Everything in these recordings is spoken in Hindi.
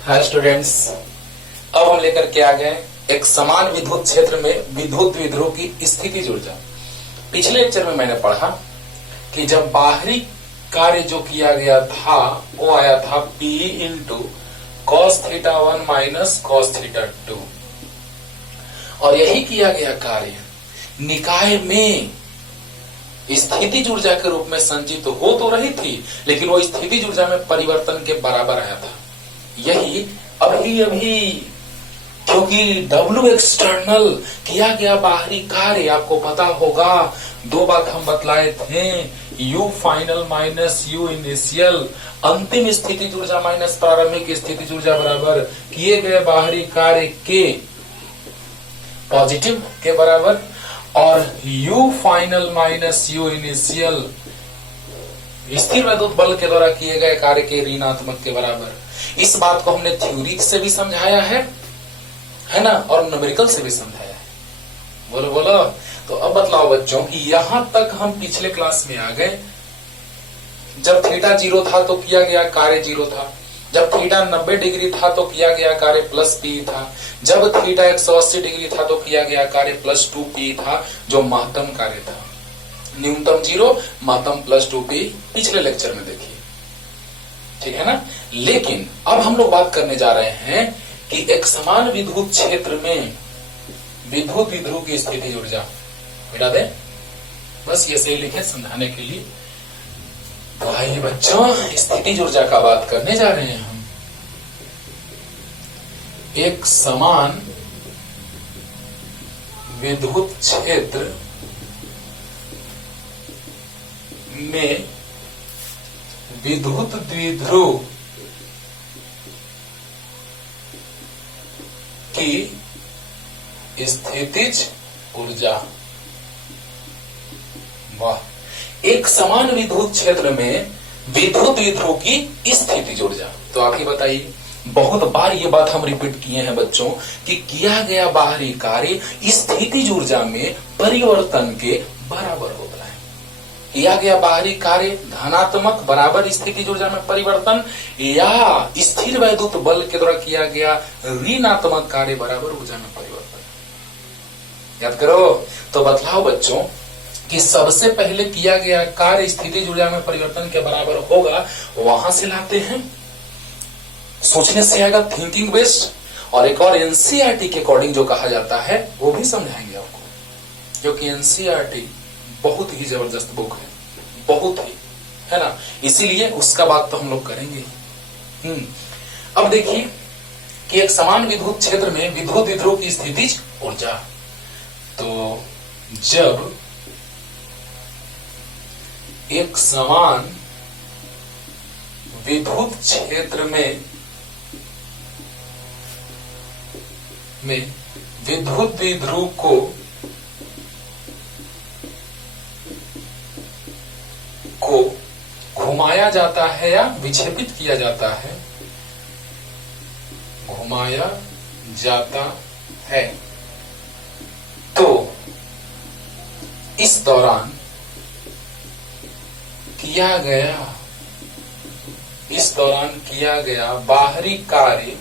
हाय स्टूडेंट्स, अब हम लेकर के आ गए एक समान विद्युत क्षेत्र में विद्युत द्विध्रुव की स्थितिज ऊर्जा। पिछले लेक्चर में मैंने पढ़ा कि जब बाहरी कार्य जो किया गया था वो आया था P into cos theta 1 minus cos theta 2, और यही किया गया कार्य निकाय में स्थितिज ऊर्जा के रूप में संचित हो तो रही थी, लेकिन वो स्थितिज ऊर्जा में परिवर्तन के बराबर आया था। यही अभी क्योंकि W एक्सटर्नल किया गया बाहरी कार्य, आपको पता होगा 2 बात हम बतलाए थे, U final minus U initial, अंतिम स्थितिज ऊर्जा माइनस प्रारंभिक स्थितिज ऊर्जा बराबर किए गए बाहरी कार्य के पॉजिटिव के बराबर, और U final minus U initial स्थिर वैद्युत बल के द्वारा किए गए कार्य के ऋणात्मक के बराबर। इस बात को हमने थ्योरी से भी समझाया है ना, और न्यूमेरिकल से भी समझाया है। बोलो। तो अब बतलाओ बच्चों कि यहां तक हम पिछले क्लास में आ गए। जब थीटा 0 था तो किया गया कार्य 0 था, जब थीटा 90 डिग्री था तो किया गया कार्य प्लस पी था, जब थीटा 180 डिग्री था तो किया गया कार्य प्लस 2p था, जो महत्तम कार्य था। न्यूनतम 0, महत्तम प्लस 2p पिछले लेक्चर में देखिए, ठीक है ना। लेकिन अब हम लोग बात करने जा रहे हैं कि एक समान विद्युत क्षेत्र में विद्युत द्विध्रुव की स्थितिज ऊर्जा, मिटा दे बस ये सही लिखे समझाने के लिए। तो आइए बच्चों, स्थितिज ऊर्जा का बात करने जा रहे हैं हम। एक समान विद्युत क्षेत्र में विद्युत द्विध्रुव की स्थितिज ऊर्जा। वाह, एक समान विद्युत क्षेत्र में विद्युत द्विध्रुव की स्थितिज ऊर्जा। तो आप ही बताइए, बहुत बार ये बात हम रिपीट किए हैं बच्चों कि किया गया बाहरी कार्य स्थितिज ऊर्जा में परिवर्तन के बराबर होता है। किया गया बाहरी कार्य धनात्मक बराबर स्थितिज ऊर्जा में परिवर्तन, या स्थिर वैद्युत बल के द्वारा किया गया ऋणात्मक कार्य बराबर ऊर्जा में परिवर्तन। याद करो। तो बतलाओ बच्चों कि सबसे पहले किया गया कार्य स्थितिज ऊर्जा में परिवर्तन के बराबर होगा, वहां से लाते हैं, सोचने से आएगा, थिंकिंग बेस्ड। और एक और एनसीईआरटी के अकॉर्डिंग जो कहा जाता है वो भी समझाएंगे आपको, क्योंकि एनसीईआरटी बहुत ही जबरदस्त बुक है, बहुत ही, है ना, इसीलिए उसका बात तो हम लोग करेंगे। अब देखिए कि एक समान विद्युत क्षेत्र में विद्युत द्विध्रुव की स्थितिज ऊर्जा। तो जब एक समान विद्युत क्षेत्र में विद्युत द्विध्रुव को घुमाया जाता है या विक्षेपित किया जाता है, घुमाया जाता है, तो इस दौरान किया गया बाहरी कार्य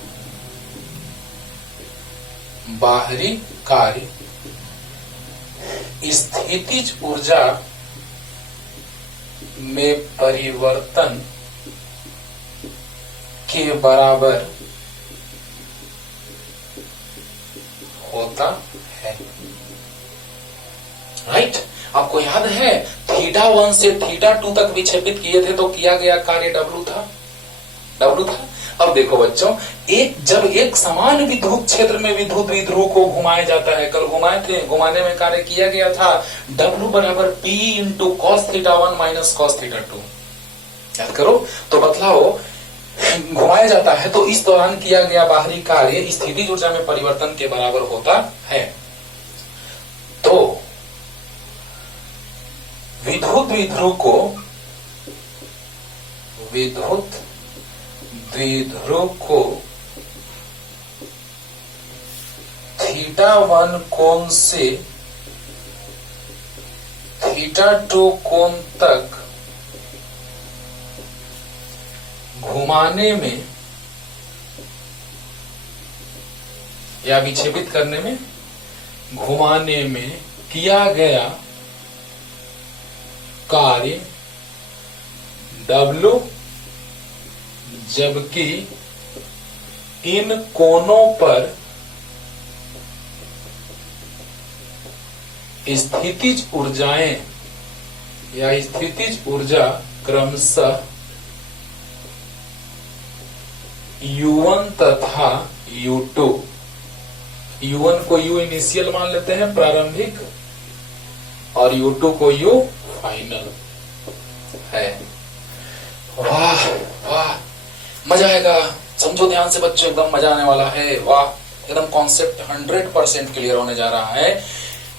स्थितिज ऊर्जा में परिवर्तन के बराबर होता है। राइट, आपको याद है थीटा 1 से थीटा 2 तक विक्षेपित किए थे तो किया गया कार्य W था। अब देखो बच्चों, जब एक समान विद्युत क्षेत्र में विद्युत द्विध्रुव को घुमाया जाता है, कल घुमाए थे, घुमाने में कार्य किया गया था W बराबर P into cos theta 1 minus cos theta 2। याद करो। तो बतलाओ, घुमाया जाता है तो इस दौरान किया गया बाहरी कार्य स्थितिज ऊर्जा में परिवर्तन के बराबर होता है। तो विद्युत द्विध्रुव को थीटा 1 कोण से थीटा 2 कोण तक घुमाने में या विक्षेपित करने में, घुमाने में किया गया कार्य W, जबकि इन कोनों पर स्थितिज ऊर्जाएं या स्थितिज ऊर्जा क्रमशः U1 तथा U2, U1 को U इनिशियल मान लेते हैं प्रारंभिक, और U2 को U फाइनल है। वाह वाह, मजा आएगा, समझो ध्यान से बच्चों, एकदम मजा आने वाला है। वाह, एकदम कॉन्सेप्ट 100% क्लियर होने जा रहा है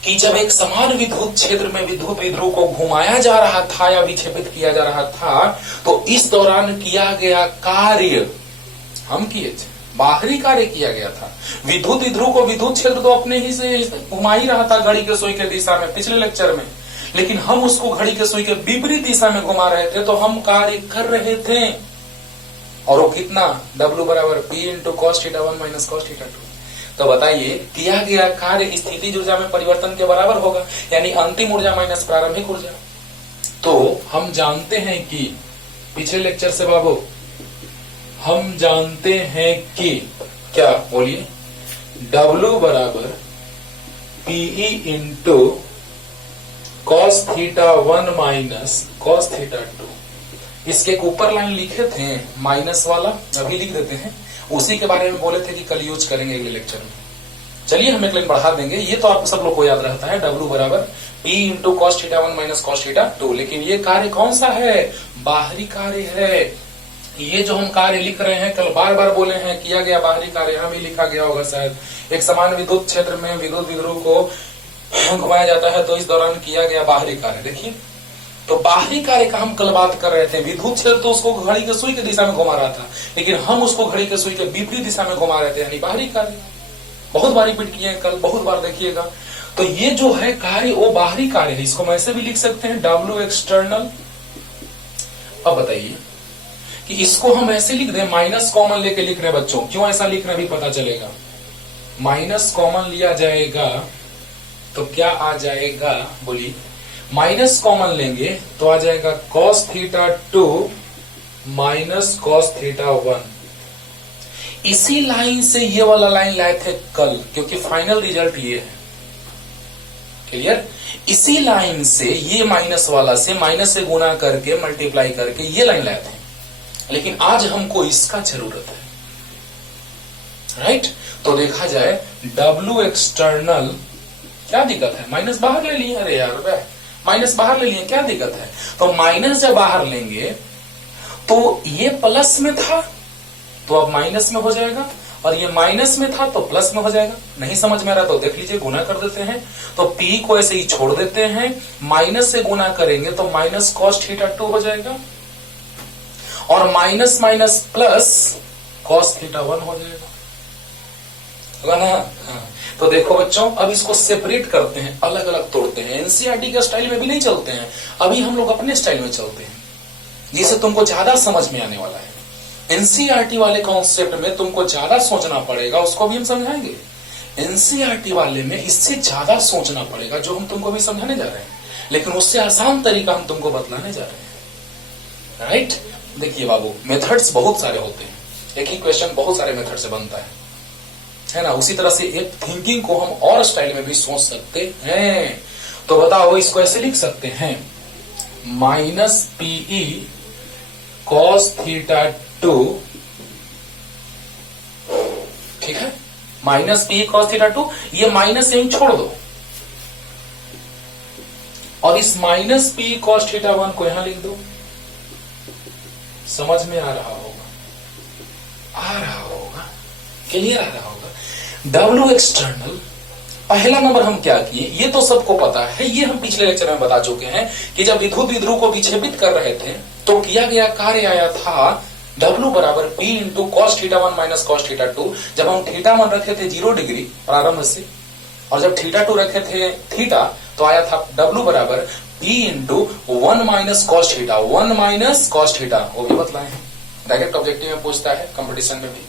कि जब एक समान विद्युत क्षेत्र में विद्युत विध्रुव को घुमाया जा रहा था या विक्षेपित किया जा रहा था, तो इस दौरान किया गया कार्य हम किए थे, बाहरी कार्य किया गया था। विद्युत विध्रुव को विद्युत क्षेत्र तो अपने ही से घुमा ही रहा था घड़ी के सुई के दिशा में पिछले लेक्चर में, लेकिन हम उसको घड़ी के सुई के विपरीत दिशा में घुमा रहे थे, तो हम कार्य कर रहे थे। और वो कितना, W बराबर P into cos theta 1 minus cos theta 2। तो बताइए, किया गया कार्य स्थितिज ऊर्जा में परिवर्तन के बराबर होगा, यानी अंतिम ऊर्जा माइनस प्रारंभिक ऊर्जा। तो हम जानते हैं कि पिछले लेक्चर से बाबू हम जानते हैं कि क्या, बोलिए, W बराबर PE into cos theta 1 minus cos theta 2। इसके ऊपर लाइन लिखे थे माइनस वाला, अभी लिख देते हैं, उसी के बारे में बोले थे कि कल यूज करेंगे अगले लेक्चर में। चलिए हम एक लाइन बढ़ा देंगे, ये तो आप सब लोग को याद रहता है, W बराबर P into cos theta 1 minus cos theta 2। लेकिन ये कार्य कौन सा है, बाहरी कार्य है। ये जो हम कार्य लिख रहे हैं, कल बार बार बोले हैं, किया गया बाहरी कार्य, यहाँ भी लिखा गया होगा शायद। एक समान विद्युत क्षेत्र में विद्युत विध्रुव को घुमाया जाता है, तो इस दौरान किया गया बाहरी कार्य। देखिए, तो बाहरी कार्य का हम कल बात कर रहे थे। विद्युत क्षेत्र तो उसको घड़ी के सुई के दिशा में घुमा रहा था, लेकिन हम उसको घड़ी के सुई के विपरीत दिशा में घुमा रहे थे, यानी बाहरी कार्य। बहुत बार रिपीट किए कल, बहुत बार देखिएगा। तो ये जो है कार्य, वो बाहरी कार्य है। इसको हम ऐसे भी लिख सकते हैं, W एक्सटर्नल। अब बताइए कि इसको हम ऐसे लिख दें, माइनस कॉमन लेके लिख रहे हैं बच्चों। क्यों ऐसा लिख रहे हैं भी पता चलेगा। माइनस कॉमन लिया जाएगा तो क्या आ जाएगा, बोलिए, माइनस कॉमन लेंगे तो आ जाएगा cos theta 2 minus cos theta 1। इसी लाइन से ये वाला लाइन लाए थे कल, क्योंकि फाइनल रिजल्ट ये है। क्लियर। इसी लाइन से ये माइनस वाला से माइनस से गुना करके मल्टीप्लाई करके ये लाइन लाए थे, लेकिन आज हमको इसका जरूरत है। राइट। तो देखा जाए W एक्सटर्नल, क्या दिक्कत है, माइनस बाहर ले लिए। अरे यार, माइनस बाहर ले लिए, क्या दिक्कत है। तो माइनस जब बाहर लेंगे तो ये प्लस में था तो अब माइनस में हो जाएगा, और ये माइनस में था तो प्लस में हो जाएगा। नहीं समझ में आ रहा तो देख लीजिए, गुना कर देते हैं। तो P को ऐसे ही छोड़ देते हैं, माइनस से गुना करेंगे तो माइनस कॉस थीटा 2 हो जाएगा, और minus minus plus cos theta 1 हो जाएगा ना। हाँ। तो देखो बच्चों, अब इसको सेपरेट करते हैं, अलग अलग तोड़ते हैं। एनसीईआरटी के स्टाइल में भी नहीं चलते हैं, अभी हम लोग अपने स्टाइल में चलते हैं, जिससे तुमको ज्यादा समझ में आने वाला है। एनसीईआरटी वाले कॉन्सेप्ट में तुमको ज्यादा सोचना पड़ेगा, उसको भी हम समझाएंगे। एनसीईआरटी वाले में इससे ज्यादा सोचना पड़ेगा, जो हम तुमको भी समझाने जा रहे हैं, लेकिन उससे आसान तरीका हम तुमको बतलाने जा रहे हैं। राइट। देखिए बाबू, मेथड्स बहुत सारे होते हैं, एक ही क्वेश्चन बहुत सारे मेथड से बनता है ना। उसी तरह से एक थिंकिंग को हम और स्टाइल में भी सोच सकते हैं। तो बताओ, इसको ऐसे लिख सकते हैं, माइनस PE कॉस थीटा 2, ठीक है, माइनस PE कॉस थीटा 2। ये माइनस यहीं छोड़ दो, और इस माइनस PE कॉस थीटा 1 को यहां लिख दो। समझ में आ रहा होगा, क्लियर आ रहा होगा। W एक्सटर्नल, पहला नंबर हम क्या किए, ये तो सबको पता है, ये हम पिछले लेक्चर में बता चुके हैं कि जब विद्युत विध्रुव को विक्षेपित कर रहे थे तो किया गया कार्य आया था W बराबर P into cos theta 1 minus cos theta 2। जब हम थीटा 1 रखे थे 0 डिग्री प्रारंभ से, और जब थीटा 2 रखे थे थीटा, तो आया था W बराबर P into 1 minus cos theta 1 minus cos theta. वो भी बतलाए हैं, डायरेक्ट ऑब्जेक्टिव में पूछता है, कंपटीशन में भी,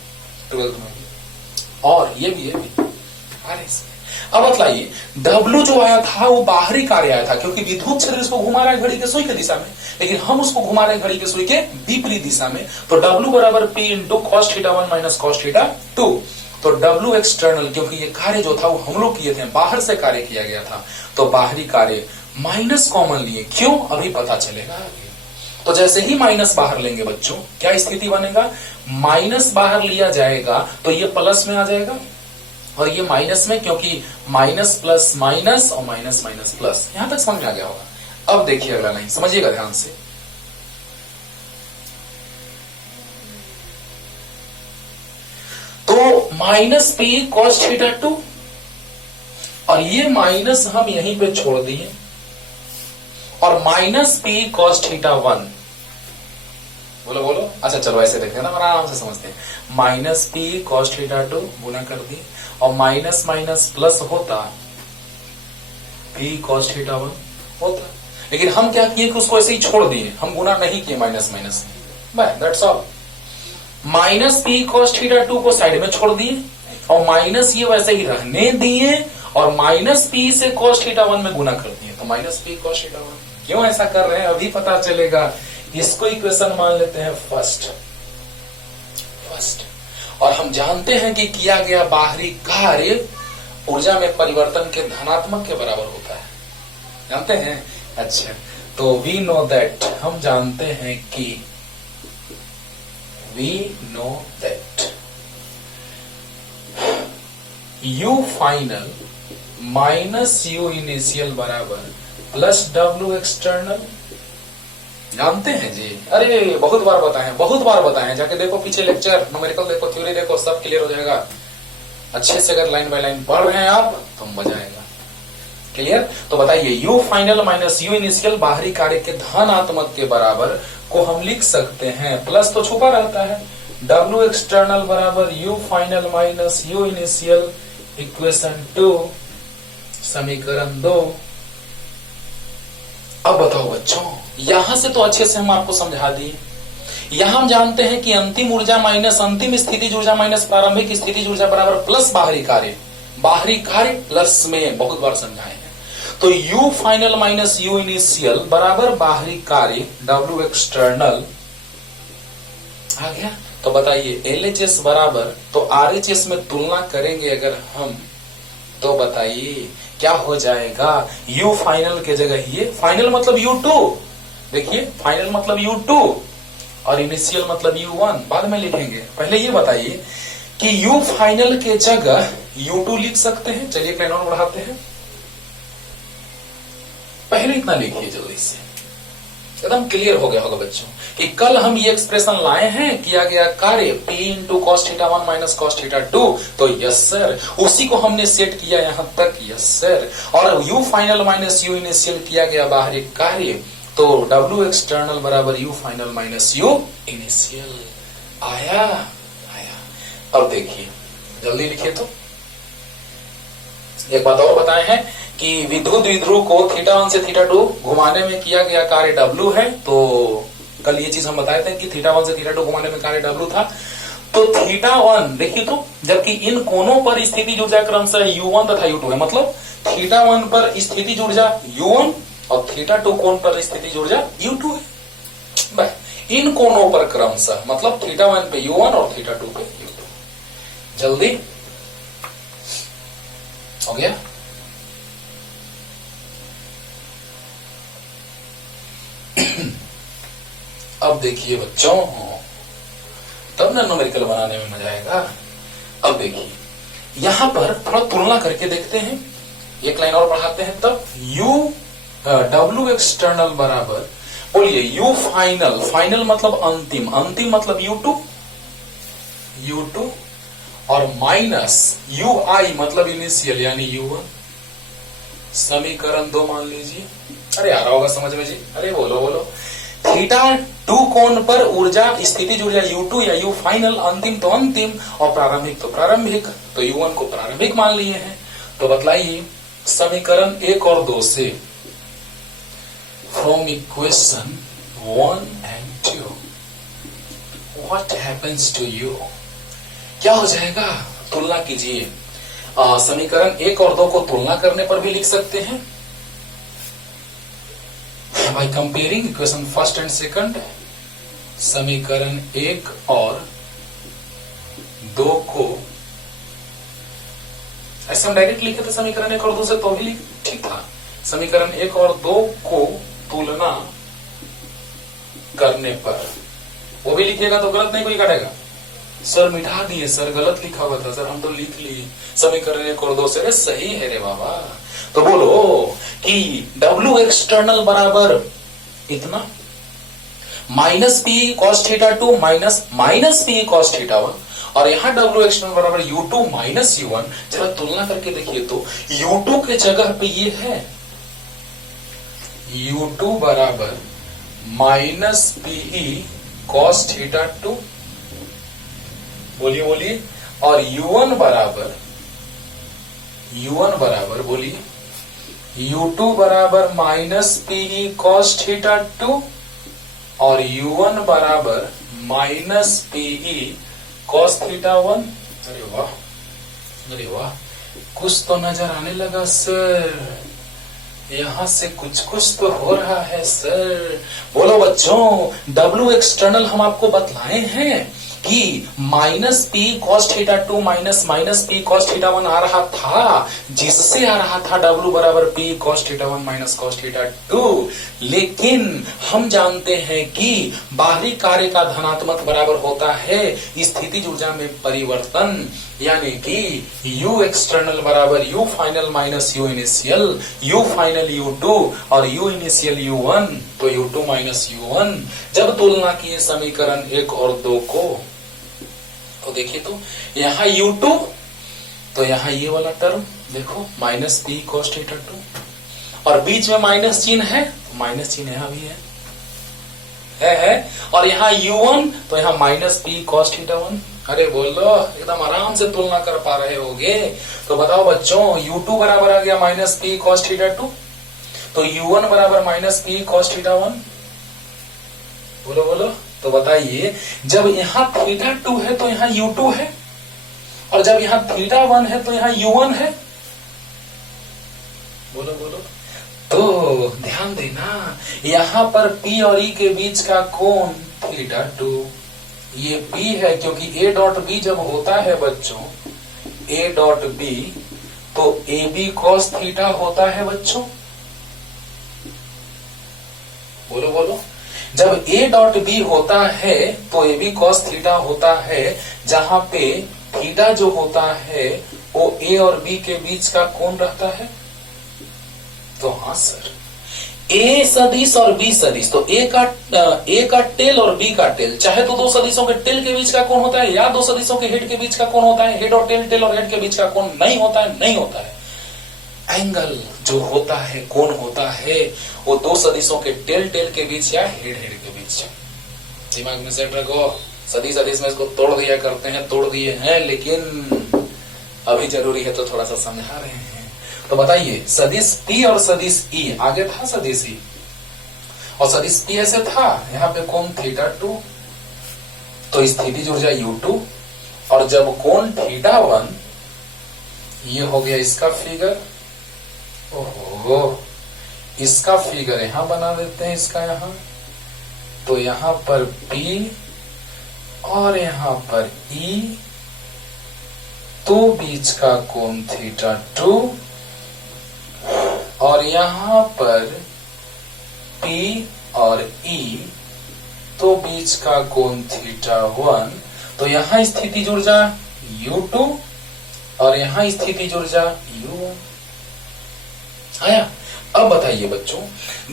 12th में भी। और ये भी कार्य इसमें। अब बतलाइए W जो आया था वो बाहरी कार्य आया था, क्योंकि विद्युत क्षेत्र इसको घुमा रहा है घड़ी के सुई के दिशा में, लेकिन हम उसको घुमा रहे हैं घड़ी के सुई के विपरीत दिशा में। तो W बराबर P into cos theta 1 minus cos theta 2। तो W एक्सटर्नल, क्योंकि ये कार्य जो था वो हम लोग किए थे, बाहर से कार्य किया गया था, तो बाहरी कार्य माइनस कॉमन लिए। क्यों, अभी पता चलेगा आगे। तो जैसे ही माइनस बाहर लेंगे बच्चों, क्या स्थिति बनेगा, माइनस बाहर लिया जाएगा तो ये प्लस में आ जाएगा, और ये माइनस में, क्योंकि माइनस प्लस माइनस और माइनस माइनस प्लस। यहां तक समझ में आ गया होगा। अब देखिए अगला लाइन, समझिएगा ध्यान से। तो माइनस पी कॉस थीटा 2, और ये माइनस हम यहीं पे छोड़ दिए, और माइनस पी कॉस थीटा 1। बोलो बोलो, अच्छा चलो ऐसे देखते हैं ना, आराम से समझते हैं। माइनस पी कॉस थीटा 2 गुना कर दिए, और माइनस माइनस प्लस होता पी कॉस थीटा 1 होता। लेकिन हम क्या किए कि उसको ऐसे ही छोड़ दिए, हम गुना नहीं किए minus minus, that's all. Minus P cos theta 2 को साइड में छोड़ दिए, और माइनस ये वैसे ही रहने दिए, और माइनस पी से कॉस थीटा 1 में गुना कर दिए, तो माइनस पी कॉस थीटा 1। क्यों ऐसा कर रहे हैं अभी पता चलेगा। इसको इक्वेशन मान लेते हैं फर्स्ट, और हम जानते हैं कि किया गया बाहरी कार्य ऊर्जा में परिवर्तन के धनात्मक के बराबर होता है, जानते हैं। अच्छा, तो वी नो दैट, हम जानते हैं कि U final minus U initial बराबर प्लस W एक्सटर्नल, जानते हैं जी। अरे बहुत बार बताए, जाके देखो पीछे लेक्चर, न्यूमेरिकल देखो, थ्योरी देखो, सब क्लियर हो जाएगा। अच्छे से अगर लाइन बाय लाइन पढ़ रहे हैं आप तो मजा आएगा। क्लियर? तो बताइए, U final minus U initial बाहरी कार्य के धनात्मक के बराबर को हम लिख सकते हैं, प्लस तो छुपा रहता है, W एक्सटर्नल बराबर U final minus U initial, equation 2, समीकरण 2। अब बताओ बच्चों, यहां से तो अच्छे से हम आपको समझा दिए। यहां हम जानते हैं कि अंतिम ऊर्जा माइनस अंतिम स्थितिज ऊर्जा माइनस प्रारंभिक स्थितिज ऊर्जा बराबर प्लस बाहरी कार्य प्लस में, बहुत बार समझाए हैं। तो U final minus U initial बराबर बाहरी कार्य W एक्सटर्नल आ गया। तो बताइए LHS बराबर, तो RHS में तुलना करेंगे अगर हम, तो बताइए क्या हो जाएगा। U फाइनल के जगह ये फाइनल मतलब U2, देखिए फाइनल मतलब U2 और इनिशियल मतलब U1 बाद में लिखेंगे। पहले ये बताइए कि U फाइनल के जगह U2 लिख सकते हैं। चलिए लाइन और बढ़ाते हैं, पहले इतना लिखिए जल्दी से, एकदम क्लियर हो गया होगा बच्चों कि कल हम ये एक्सप्रेशन लाए हैं, किया गया कार्य P into cos theta 1 minus cos theta 2, तो यस सर, उसी को हमने सेट किया यहां तक, यस सर। और U final minus U initial किया गया बाहरी कार्य, तो W एक्सटर्नल बराबर U final minus U initial आया। अब देखिए जल्दी लिखिए। तो एक बात और बताए हैं कि विद्युत द्विध्रुव को थीटा 1 से थीटा 2 घुमाने में किया गया कार्य W है। तो कल ये चीज हम बताए थे कि थीटा 1 से थीटा 2 घुमाने में कार्य W था। तो थीटा 1 देखिए, तो जबकि इन कोनों पर स्थिति ऊर्जा क्रमशः U1 तथा U2 है, मतलब थीटा 1 पर स्थिति ऊर्जा U1 और थीटा 2 कोण पर स्थिति ऊर्जा U2 है। इन कोनों पर क्रमशः, मतलब थीटा 1 पे U1 और थीटा 2 पे U2। जल्दी हो गया। अब देखिए बच्चों, तब ना न्यूमेरिकल बनाने में मजा आएगा। अब देखिए यहां पर थोड़ा तुलना करके देखते हैं, एक लाइन और बढ़ाते हैं। तब W एक्सटर्नल बराबर, बोलिए U फाइनल मतलब अंतिम मतलब U2 और माइनस UI मतलब इनिशियल यानी U1, समीकरण 2 मान लीजिए। अरे आ रहा होगा समझ में जी, अरे बोलो। थीटा 2 कोण पर ऊर्जा स्थिति ऊर्जा U2 या U फाइनल, अंतिम तो अंतिम और प्रारंभिक तो प्रारंभिक, तो U1 को प्रारंभिक मान लिए हैं। तो बतलाइए समीकरण 1 और 2 से, from equation 1 and 2 what happens to you, क्या हो जाएगा। तुलना कीजिए। समीकरण 1 और 2 को तुलना करने पर भी लिख सकते हैं, by comparing equation first and second. समीकरण 1 और 2 को ऐसे हम डायरेक्ट लिखे थे समीकरण 1 और 2 से, तो भी ठीक था। समीकरण 1 और 2 को तुलना करने पर, वो भी लिखिएगा तो गलत नहीं कोई काटेगा। सर मिटा दिए सर, गलत लिखा हुआ था सर, हम तो लिख लिए समीकरण 1 और 2 से। अरे सही है रे बाबा। तो बोलो कि W एक्सटर्नल बराबर इतना minus P cos theta 2 minus P cos theta 1, और यहां W एक्सटर्नल बराबर U2 माइनस U1। जरा तुलना करके देखिए तो U2 के जगह पे ये है U2 बराबर माइनस पीई कॉस थीटा 2, बोलिए बोलिए, और U1 बराबर बोलिए U2 बराबर माइनस पीई कॉस थीटा 2 और U1 बराबर माइनस पीई कॉस थीटा 1। अरे वाह, अरे वाह, कुछ तो नजर आने लगा सर, यहां से कुछ कुछ तो हो रहा है सर। बोलो बच्चों, W एक्सटर्नल हम आपको बतलाए हैं कि minus P cos theta 2 minus P cos theta 1 आ रहा था, जिससे आ रहा था W बराबर P cos theta 1 minus cos theta 2। लेकिन हम जानते हैं कि बाहरी कार्य का धनात्मक बराबर होता है स्थितिज ऊर्जा में परिवर्तन, यानी कि U एक्सटर्नल बराबर U final minus U initial, U final U2 और U इनिशियल U1, तो U2 माइनस U1। जब तुलना किए समीकरण 1 और 2 को, तो देखिए तो यहां U2, तो यहां ये वाला टर्म देखो माइनस पी कॉस थीटा 2, और बीच में माइनस चिन्ह है, तो माइनस चिन्ह यहां भी है, और यहां U1, तो यहां माइनस पी कॉस थीटा 1। अरे बोलो, एकदम आराम से तुलना कर पा रहे होगे। तो बताओ बच्चों, U2 बराबर आ गया माइनस पी कॉस थीटा 2, तो U1 बराबर माइनस पी कॉस थीटा 1। बोलो बोलो, तो बताइए, जब यहां थीटा 2 है तो यहां U2 है, और जब यहां थीटा 1 है तो यहां U1 है। बोलो बोलो, तो ध्यान देना, यहां पर P और E के बीच का कोण थीटा 2, ये P है, क्योंकि A डॉट B जब होता है बच्चों, A डॉट B, तो AB cos थीटा होता है बच्चों। बोलो बोलो, जब A डॉट B होता है तो AB cos थीटा होता है, जहां पे थीटा जो होता है वो A और B के बीच का कोण रहता है। तो हाँ सर, A सदिश और B सदिश, तो A का टेल और B का टेल, चाहे तो दो सदिशों के टेल के बीच का कोण होता है, या दो सदिशों के हेड के बीच का कोण होता है। हेड और टेल, टेल और हेड के बीच का कोण नहीं होता है, नहीं होता है। एंगल जो होता है, कोण होता है, वो दो सदिशों के टेल टेल के बीच या हेड हेड के बीच। दिमाग में सेट रखो, सदिश सदिश में इसको तोड़ दिया करते हैं, तोड़ दिए हैं, लेकिन अभी जरूरी है तो थोड़ा सा समझा रहे हैं। तो बताइए, सदिश P और सदिश E, आगे था सदिश E और सदिश P ऐसे था, यहाँ पे कोण थीटा 2, तो स्थितिज ऊर्जा U2, और जब कोण थीटा 1, ये हो गया इसका फिगर। ओहो, इसका फिगर यहां बना देते हैं, इसका यहां, तो यहां पर P और यहां पर E, तो बीच का कोण थीटा 2, और यहां पर P और E, तो बीच का कोण थीटा 1, तो यहां स्थितिज ऊर्जा U2 और यहां स्थितिज ऊर्जा U1 आया। अब बताइए बच्चों,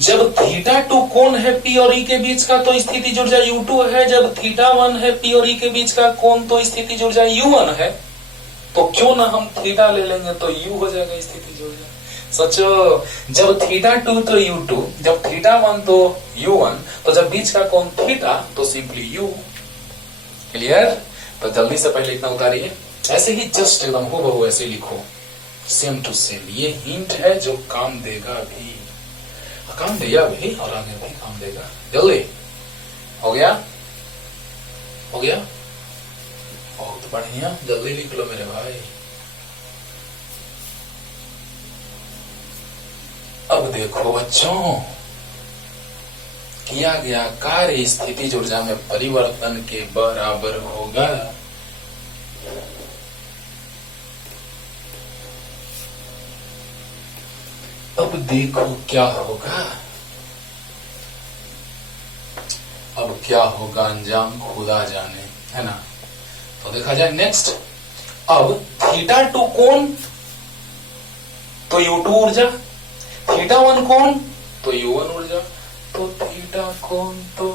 जब थीटा 2 कोण है P और E के बीच का, तो स्थितिज ऊर्जा U2 है। जब थीटा 1 है P और E के बीच का कोण, तो स्थितिज ऊर्जा U1 है। तो क्यों ना हम थीटा ले लेंगे, तो U हो जाएगा स्थितिज ऊर्जा। सोचो, जब थीटा 2 तो U2, जब थीटा 1 तो U1, तो जब बीच का कोण थीटा, तो सिंपली U। क्लियर? तो जल्दी से पहले इतना उतारिए, ऐसे ही जस्ट एकदम हूबहू ऐसे लिखो, सेम टू सेम। ये हिंट है जो काम देगा भी, काम दिया भी और आगे भी काम देगा। जल्दी हो गया, हो गया, बहुत बढ़िया, जल्दी लिख लो मेरे भाई। अब देखो बच्चों, किया गया कार्य स्थितिज ऊर्जा में परिवर्तन के बराबर होगा। अब देखो क्या होगा, अब क्या होगा अंजाम खुदा जाने, है ना। तो देखा जाए नेक्स्ट। अब θ2 कोण तो U2 ऊर्जा, θ1 कोण तो U1 ऊर्जा, तो θ कोण तो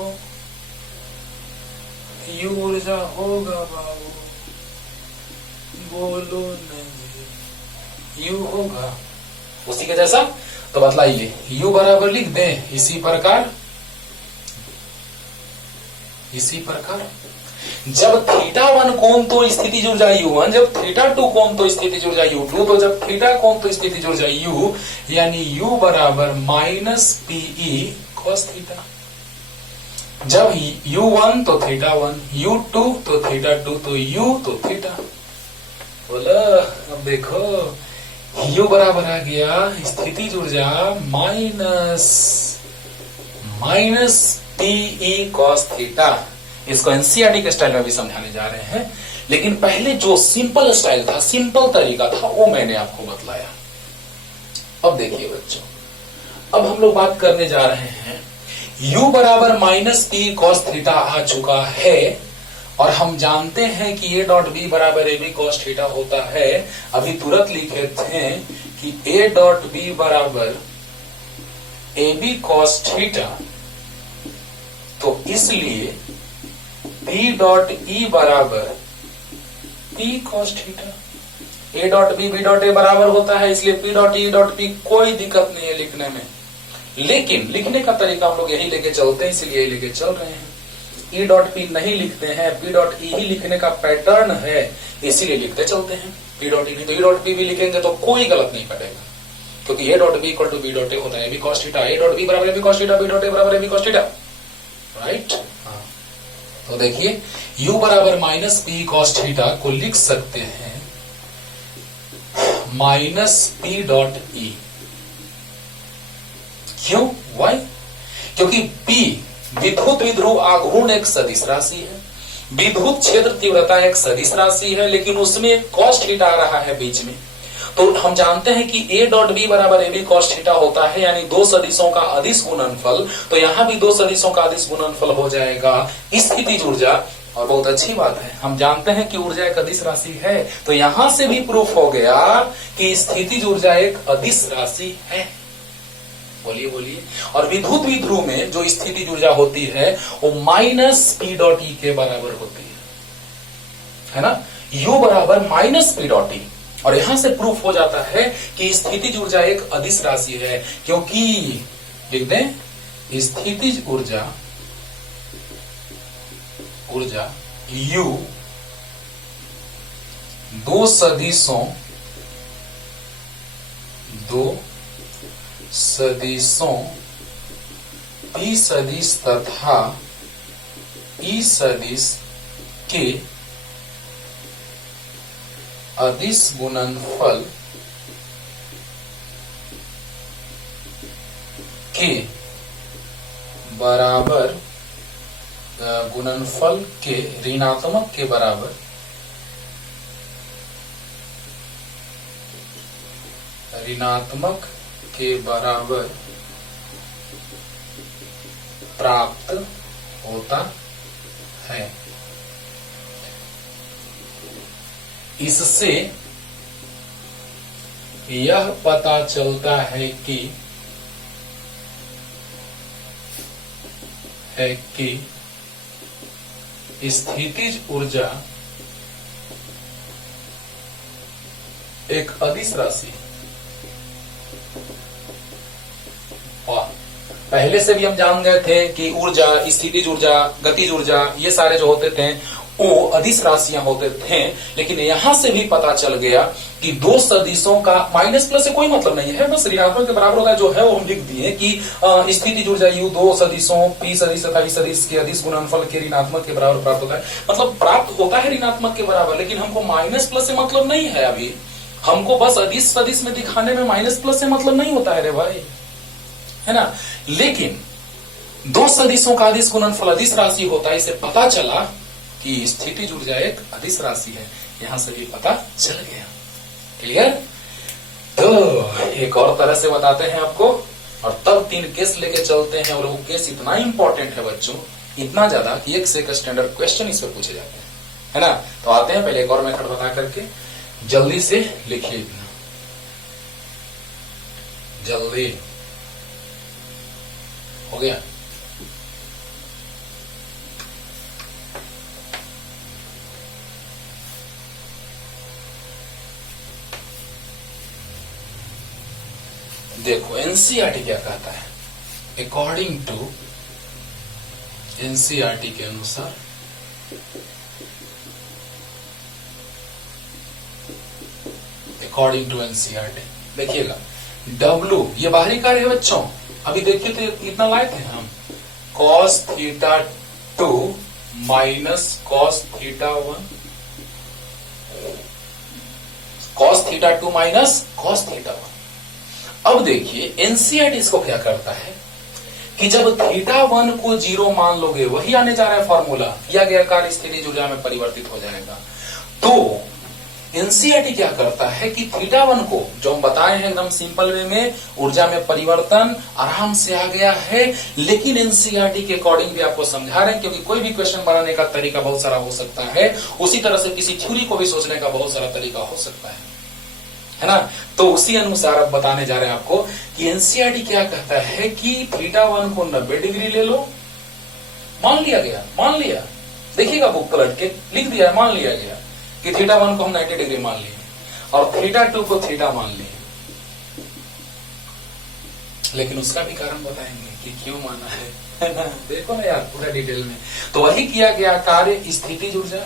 U ऊर्जा होगा बाबू, बोलो नहीं, U होगा उसी के जैसा। तो बतलाइए, U बराबर लिख दें इसी प्रकार जब θ1 कोण तो स्थितिज ऊर्जा U1, जब θ2 कोण तो स्थितिज ऊर्जा U2, तो जब θ कोण तो स्थितिज ऊर्जा U, यानी U बराबर -PE cos θ। जब U1 तो θ1, U2 तो θ2, तो U तो θ। बोला, अब देखो U बराबर आ गया स्थितिज ऊर्जा माइनस PE cos θ। इसको एनसीईआरटी के स्टाइल में भी समझाने जा रहे हैं, लेकिन पहले जो सिंपल स्टाइल था, सिंपल तरीका था, वो मैंने आपको बतलाया। अब देखिए बच्चों, अब हम लोग बात करने जा रहे हैं, U बराबर -P cos θ आ चुका है, और हम जानते हैं कि A डॉट B बराबर AB cos θ होता है। अभी तुरंत लिखे थे कि A डॉट B बराबर AB cos θ, तो इसलिए P डॉट E बराबर P cos θ। A dot B B dot A बराबर होता है, इसलिए P dot E dot P कोई दिक्कत नहीं है लिखने में, लेकिन लिखने का तरीका हम लोग यही लेके चलते हैं, इसलिए यही लेके चल रहे हैं। E डॉट P नहीं लिखते हैं, P डॉट E ही लिखने का पैटर्न है, इसीलिए लिखते चलते हैं। P डॉट E नहीं तो E डॉट P भी लिखेंगे तो कोई गलत नहीं पड़ेगा, क्योंकि A dot B equal to B dot A होता है AB cos θ। A dot B बराबर AB cos θ, B dot A बराबर AB cos θ, राइट। तो देखिए, U बराबर -P cos θ को लिख सकते हैं -P डॉट E। क्यों? Why? क्योंकि P विद्युत विध्रुव आघूर्ण एक सदिश राशि है, विद्युत क्षेत्र तीव्रता एक सदिश राशि है, लेकिन उसमें cos θ आ रहा है बीच में। तो हम जानते हैं कि A डॉट B बराबर AB cos θ होता है, यानी दो सदिशों का अदिश गुणनफल। तो यहां भी दो सदिशों का अदिश गुणनफल हो जाएगा स्थितिज ऊर्जा। और बहुत अच्छी बात है, हम जानते हैं कि ऊर्जा एक अदिश राशि है, तो यहां से भी प्रूफ हो गया कि स्थितिज ऊर्जा एक अदिश राशि है। बोलिए बोलिए। और विद्युत विध्रुव में जो स्थितिज ऊर्जा होती है वो -P डॉट E के बराबर होती है ना। U बराबर -P डॉट E, और यहां से प्रूफ हो जाता है कि स्थितिज ऊर्जा एक अदिश राशि है, क्योंकि लिख दें स्थितिज ऊर्जा U दो सदिशों P सदिश तथा E सदिश के अदिश गुणनफल के बराबर, गुणनफल के ऋणात्मक के बराबर प्राप्त होता है। इससे यह पता चलता है कि स्थितिज ऊर्जा एक अदिश राशि है। पहले से भी हम जान गए थे कि ऊर्जा, स्थितिज ऊर्जा, गतिज ऊर्जा, ये सारे जो होते थे वो अदिश राशियां होते थे, लेकिन यहां से भी पता चल गया कि दो सदिशों का माइनस प्लस से कोई मतलब नहीं है, बस ऋणात्मक के बराबर होता है जो है वो हम लिख दिए कि स्थिति जुड़ जाए, दो सदिशों पी सदिश तथा ई सदिश के अदिश गुणनफल के ऋणात्मक के बराबर प्राप्त होता है। मतलब प्राप्त होता है ऋणात्मक के बराबर, लेकिन हमको माइनस प्लस से मतलब नहीं है। अभी हमको बस अदिश सदिश में दिखाने में माइनस प्लस से मतलब नहीं होता है रे भाई, है ना। लेकिन दो सदिशों का अदिश गुणनफल अदिश राशि होता है, इसे पता चला कि स्थिति जुड़ जाए एक अदिश राशि है, यहां से भी पता चल गया। क्लियर? तो एक और तरह से बताते हैं आपको, और तब 3 केस लेके चलते हैं, और वो केस इतना इंपॉर्टेंट है बच्चों, इतना ज्यादा कि एक से एक स्टैंडर्ड क्वेश्चन इस पर पूछे जाते हैं, है ना। तो आते हैं, पहले एक और मेथड बता करके जल्दी से लिखिए, इतना जल्दी हो गया। देखो एनसीईआरटी क्या कहता है, अकॉर्डिंग टू एनसीईआरटी के अनुसार अकॉर्डिंग टू एनसीईआरटी देखिएगा, W ये बाहरी कार्य है बच्चों। अभी देखिए तो इतना लाए थे हम, cos theta 2 minus cos theta 1, cos theta 2 minus cos theta 1। अब देखिए एनसीईआरटी इसको क्या करता है कि जब थीटा 1 को 0 मान लोगे, वही आने जा रहा है फॉर्मूला, किया गया कार्य स्थिति ऊर्जा में परिवर्तित हो जाएगा। तो एनसीईआरटी क्या करता है कि थीटा 1 को, जो हम बताए हैं एकदम सिंपल वे में, ऊर्जा में परिवर्तन आराम से आ गया है, लेकिन एनसीईआरटी के अकॉर्डिंग भी आपको समझा रहे हैं, क्योंकि कोई भी क्वेश्चन बनाने का तरीका बहुत सारा हो सकता है, उसी तरह से किसी थ्योरी को भी सोचने का बहुत सारा तरीका हो सकता है ना। तो उसी अनुसार अब बताने जा रहे हैं आपको कि एनसीईआरटी क्या कहता है कि थीटा 1 को 90 डिग्री ले लो, मान लिया गया, मान लिया, देखिएगा बुक पलट के लिख दिया, मान लिया गया कि थीटा 1 को हम 90 डिग्री मान लिए, और थीटा 2 को थीटा मान लिए, लेकिन उसका भी कारण बताएंगे कि क्यों माना है ना। देखो ना यार पूरा डिटेल में। तो वही किया गया कार्य स्थिति ऊर्जा,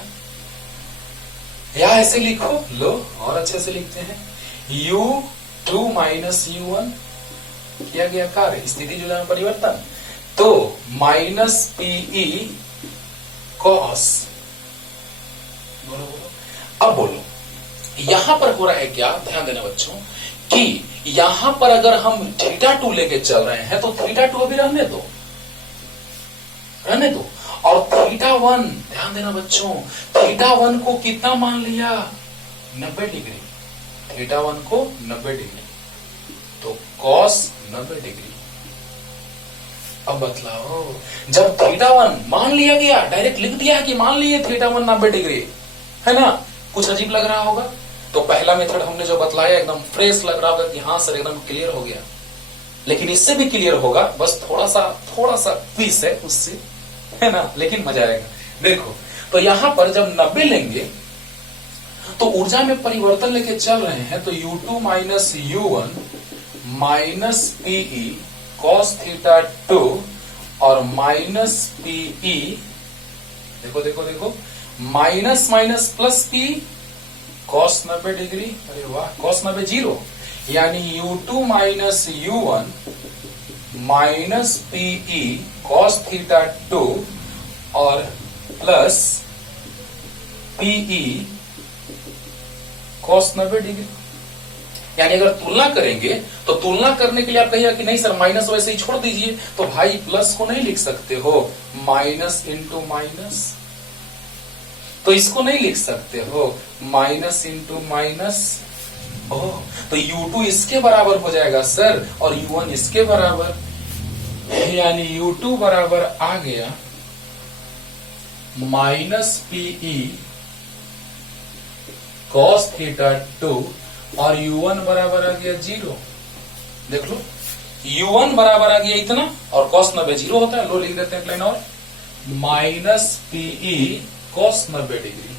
या ऐसे लिखो लो, और अच्छे से लिखते हैं, U2 माइनस U1 किया गया कार्य स्थिति ऊर्जा में परिवर्तन, तो माइनस PE cos, बोलो बोलो, अब बोलो यहां पर हो रहा है क्या, ध्यान देना बच्चों, कि यहां पर अगर हम थीटा 2 लेके चल रहे हैं तो थीटा 2 अभी रहने दो, रहने दो, और थीटा 1, ध्यान देना बच्चों, थीटा 1 को कितना मान लिया, 90 डिग्री, थीटा 1 को 90 डिग्री, तो cos 90 डिग्री। अब बतलाओ, जब थीटा 1 मान लिया गया, डायरेक्ट लिख दिया कि मान लिए थीटा 1 90 डिग्री, है ना, कुछ अजीब लग रहा होगा। तो पहला मेथड हमने जो बतलाया एकदम फ्रेश लग रहा होगा कि हाँ सर एकदम क्लियर हो गया, लेकिन इससे भी क्लियर होगा, बस थोड़ा सा पीस है उससे, है ना, लेकिन मजा आएगा। देखो तो यहां पर जब 90 लेंगे तो ऊर्जा में परिवर्तन लेके चल रहे हैं, तो U2 minus U1 minus PE cos theta 2 और माइनस PE, देखो देखो देखो, minus minus plus P cos 90 degree, अरे वाह, cos 90 0, यानी U2 minus U1 minus PE cos theta 2 और प्लस PE cos 90 डिग्री। यानी अगर तुलना करेंगे तो तुलना करने के लिए आप कहिए कि नहीं सर माइनस वैसे ही छोड़ दीजिए, तो भाई प्लस को नहीं लिख सकते हो, माइनस इंटू माइनस, तो इसको नहीं लिख सकते हो, माइनस इंटू माइनस, ओह, तो U2 इसके बराबर हो जाएगा सर, और U1 इसके बराबर, यानी U2 बराबर आ गया माइनस PE cos थीटा 2 और U1 बराबर आ गया 0। देख लो U1 बराबर आ गया इतना, और cos 90 0 होता है, लो लिख देते हैं एक लाइन और, माइनस PE cos 90 डिग्री,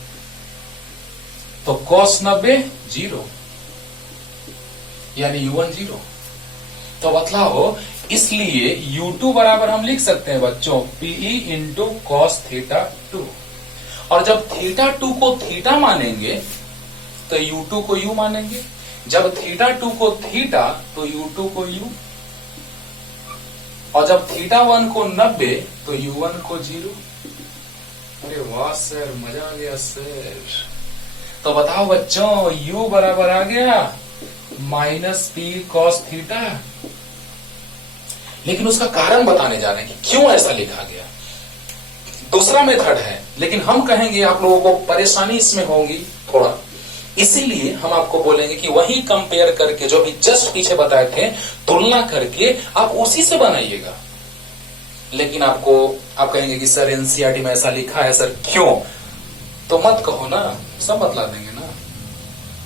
तो cos 90 0, यानी U1 0। तो बतलाओ, इसलिए U2 बराबर हम लिख सकते हैं बच्चों PE इंटू cos थीटा 2, और जब थीटा 2 को थीटा मानेंगे तो u2 को u मानेंगे, जब थीटा 2 को थीटा तो u2 को u, और जब थीटा 1 को 90 तो u1 को 0। अरे वाह सर, मजा आ गया सर। तो बताओ बच्चों, u बराबर आ गया -p cos थीटा। लेकिन उसका कारण बताने जा रहे हैं कि क्यों ऐसा लिखा गया। दूसरा मेथड है, लेकिन हम कहेंगे आप लोगों को परेशानी इसमें होगी थोड़ा, इसीलिए हम आपको बोलेंगे कि वही कंपेयर करके जो भी जस्ट पीछे बताए थे, तुलना करके आप उसी से बनाइएगा। लेकिन आप कहेंगे कि सर एनसीईआरटी में ऐसा लिखा है सर, क्यों? तो मत कहो ना, सब बतला देंगे ना,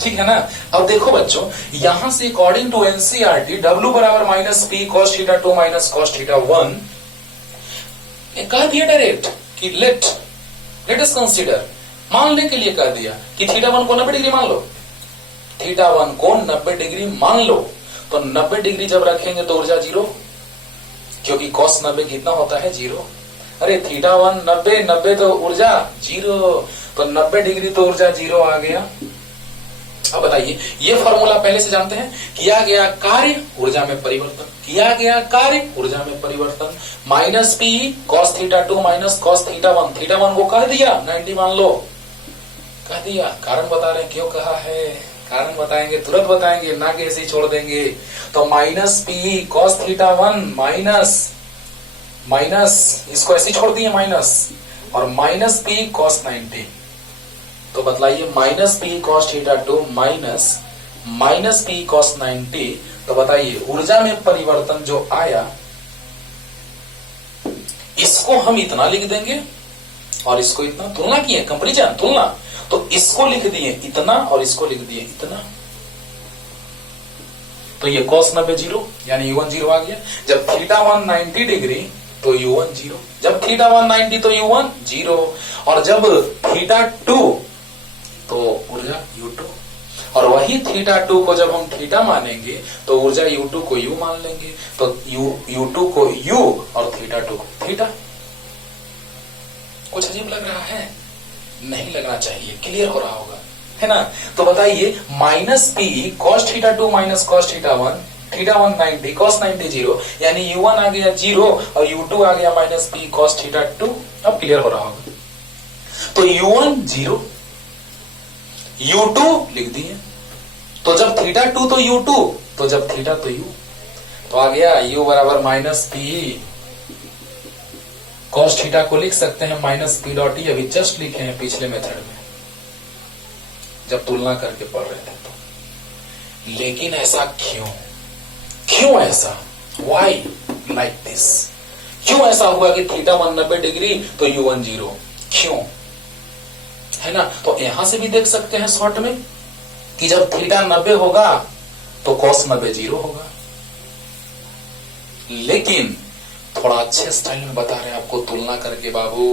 ठीक है ना। अब देखो बच्चों, यहां से अकॉर्डिंग टू एनसीईआरटी W बराबर -p cos theta 2 cos theta 1 कह दिया डायरेक्ट कि लेट अस कंसीडर, मानने के लिए कह दिया कि थीटा 1 को 90 डिग्री मान लो, थीटा 1 को 90 डिग्री मान लो। तो 90 डिग्री जब रखेंगे तो ऊर्जा 0, क्योंकि cos 90 कितना होता है 0। अरे थीटा 1 90 तो ऊर्जा 0, तो 90 डिग्री तो ऊर्जा 0 आ गया। अब बताइए, ये फॉर्मूला पहले से जानते हैं, किया गया कार्य ऊर्जा में परिवर्तन, किया गया कार्य ऊर्जा में परिवर्तन, -p cos theta 2 cos theta 1, theta 1 को कह दिया 90 मान लो, कह दिया। कारण बता रहे हैं क्यों कहा है, कारण बताएंगे, तुरंत बताएंगे, ना कि ऐसे ही छोड़ देंगे। तो -p cos थीटा 1 माइनस इसको ऐसे ही छोड़ दिए माइनस, और -p cos 90। तो बतलाइए, -p cos theta 2 -p cos 90। तो बताइए ऊर्जा में परिवर्तन जो आया, इसको हम इतना लिख देंगे और इसको इतना, तुलना किए, कंपैरिजन तुलना, तो इसको लिख दिए इतना और इसको लिख दिए इतना। तो ये cos 90 0, यानी u1 0 आ गया। जब थीटा 1 90 डिग्री तो u1 0, जब थीटा 1 90 तो u1 0, और जब थीटा 2 तो ऊर्जा u2, और वही थीटा 2 को जब हम थीटा मानेंगे तो ऊर्जा u2 को u मान लेंगे। तो u2 को u और थीटा 2 को थीटा। कुछ अजीब लग रहा है? नहीं लगना चाहिए, क्लियर हो रहा होगा, है ना। तो बताइए, -p cos theta 2 cos theta 1, theta 1 90 cos 90 0, यानी u1 आ गया 0 और u2 आ गया -p cos थीटा 2। अब क्लियर हो रहा होगा। तो u1 0, u2 लिख दिए, तो जब थीटा 2 तो u2, तो जब थीटा तो u, तो आ गया u बराबर -p cos थीटा को लिख सकते हैं -p डॉट e, अभी जस्ट लिखे हैं पिछले मेथड में जब तुलना करके पढ़ रहे थे तो। लेकिन ऐसा क्यों ऐसा, why like this, क्यों ऐसा हुआ कि थीटा 1 90 डिग्री तो u1 0, क्यों, है ना। तो यहां से भी देख सकते हैं शॉर्ट में कि जब थीटा 90 होगा तो cos 90 0 होगा। लेकिन थोड़ा अच्छे स्टाइल में बता रहे हैं आपको, तुलना करके बाबू,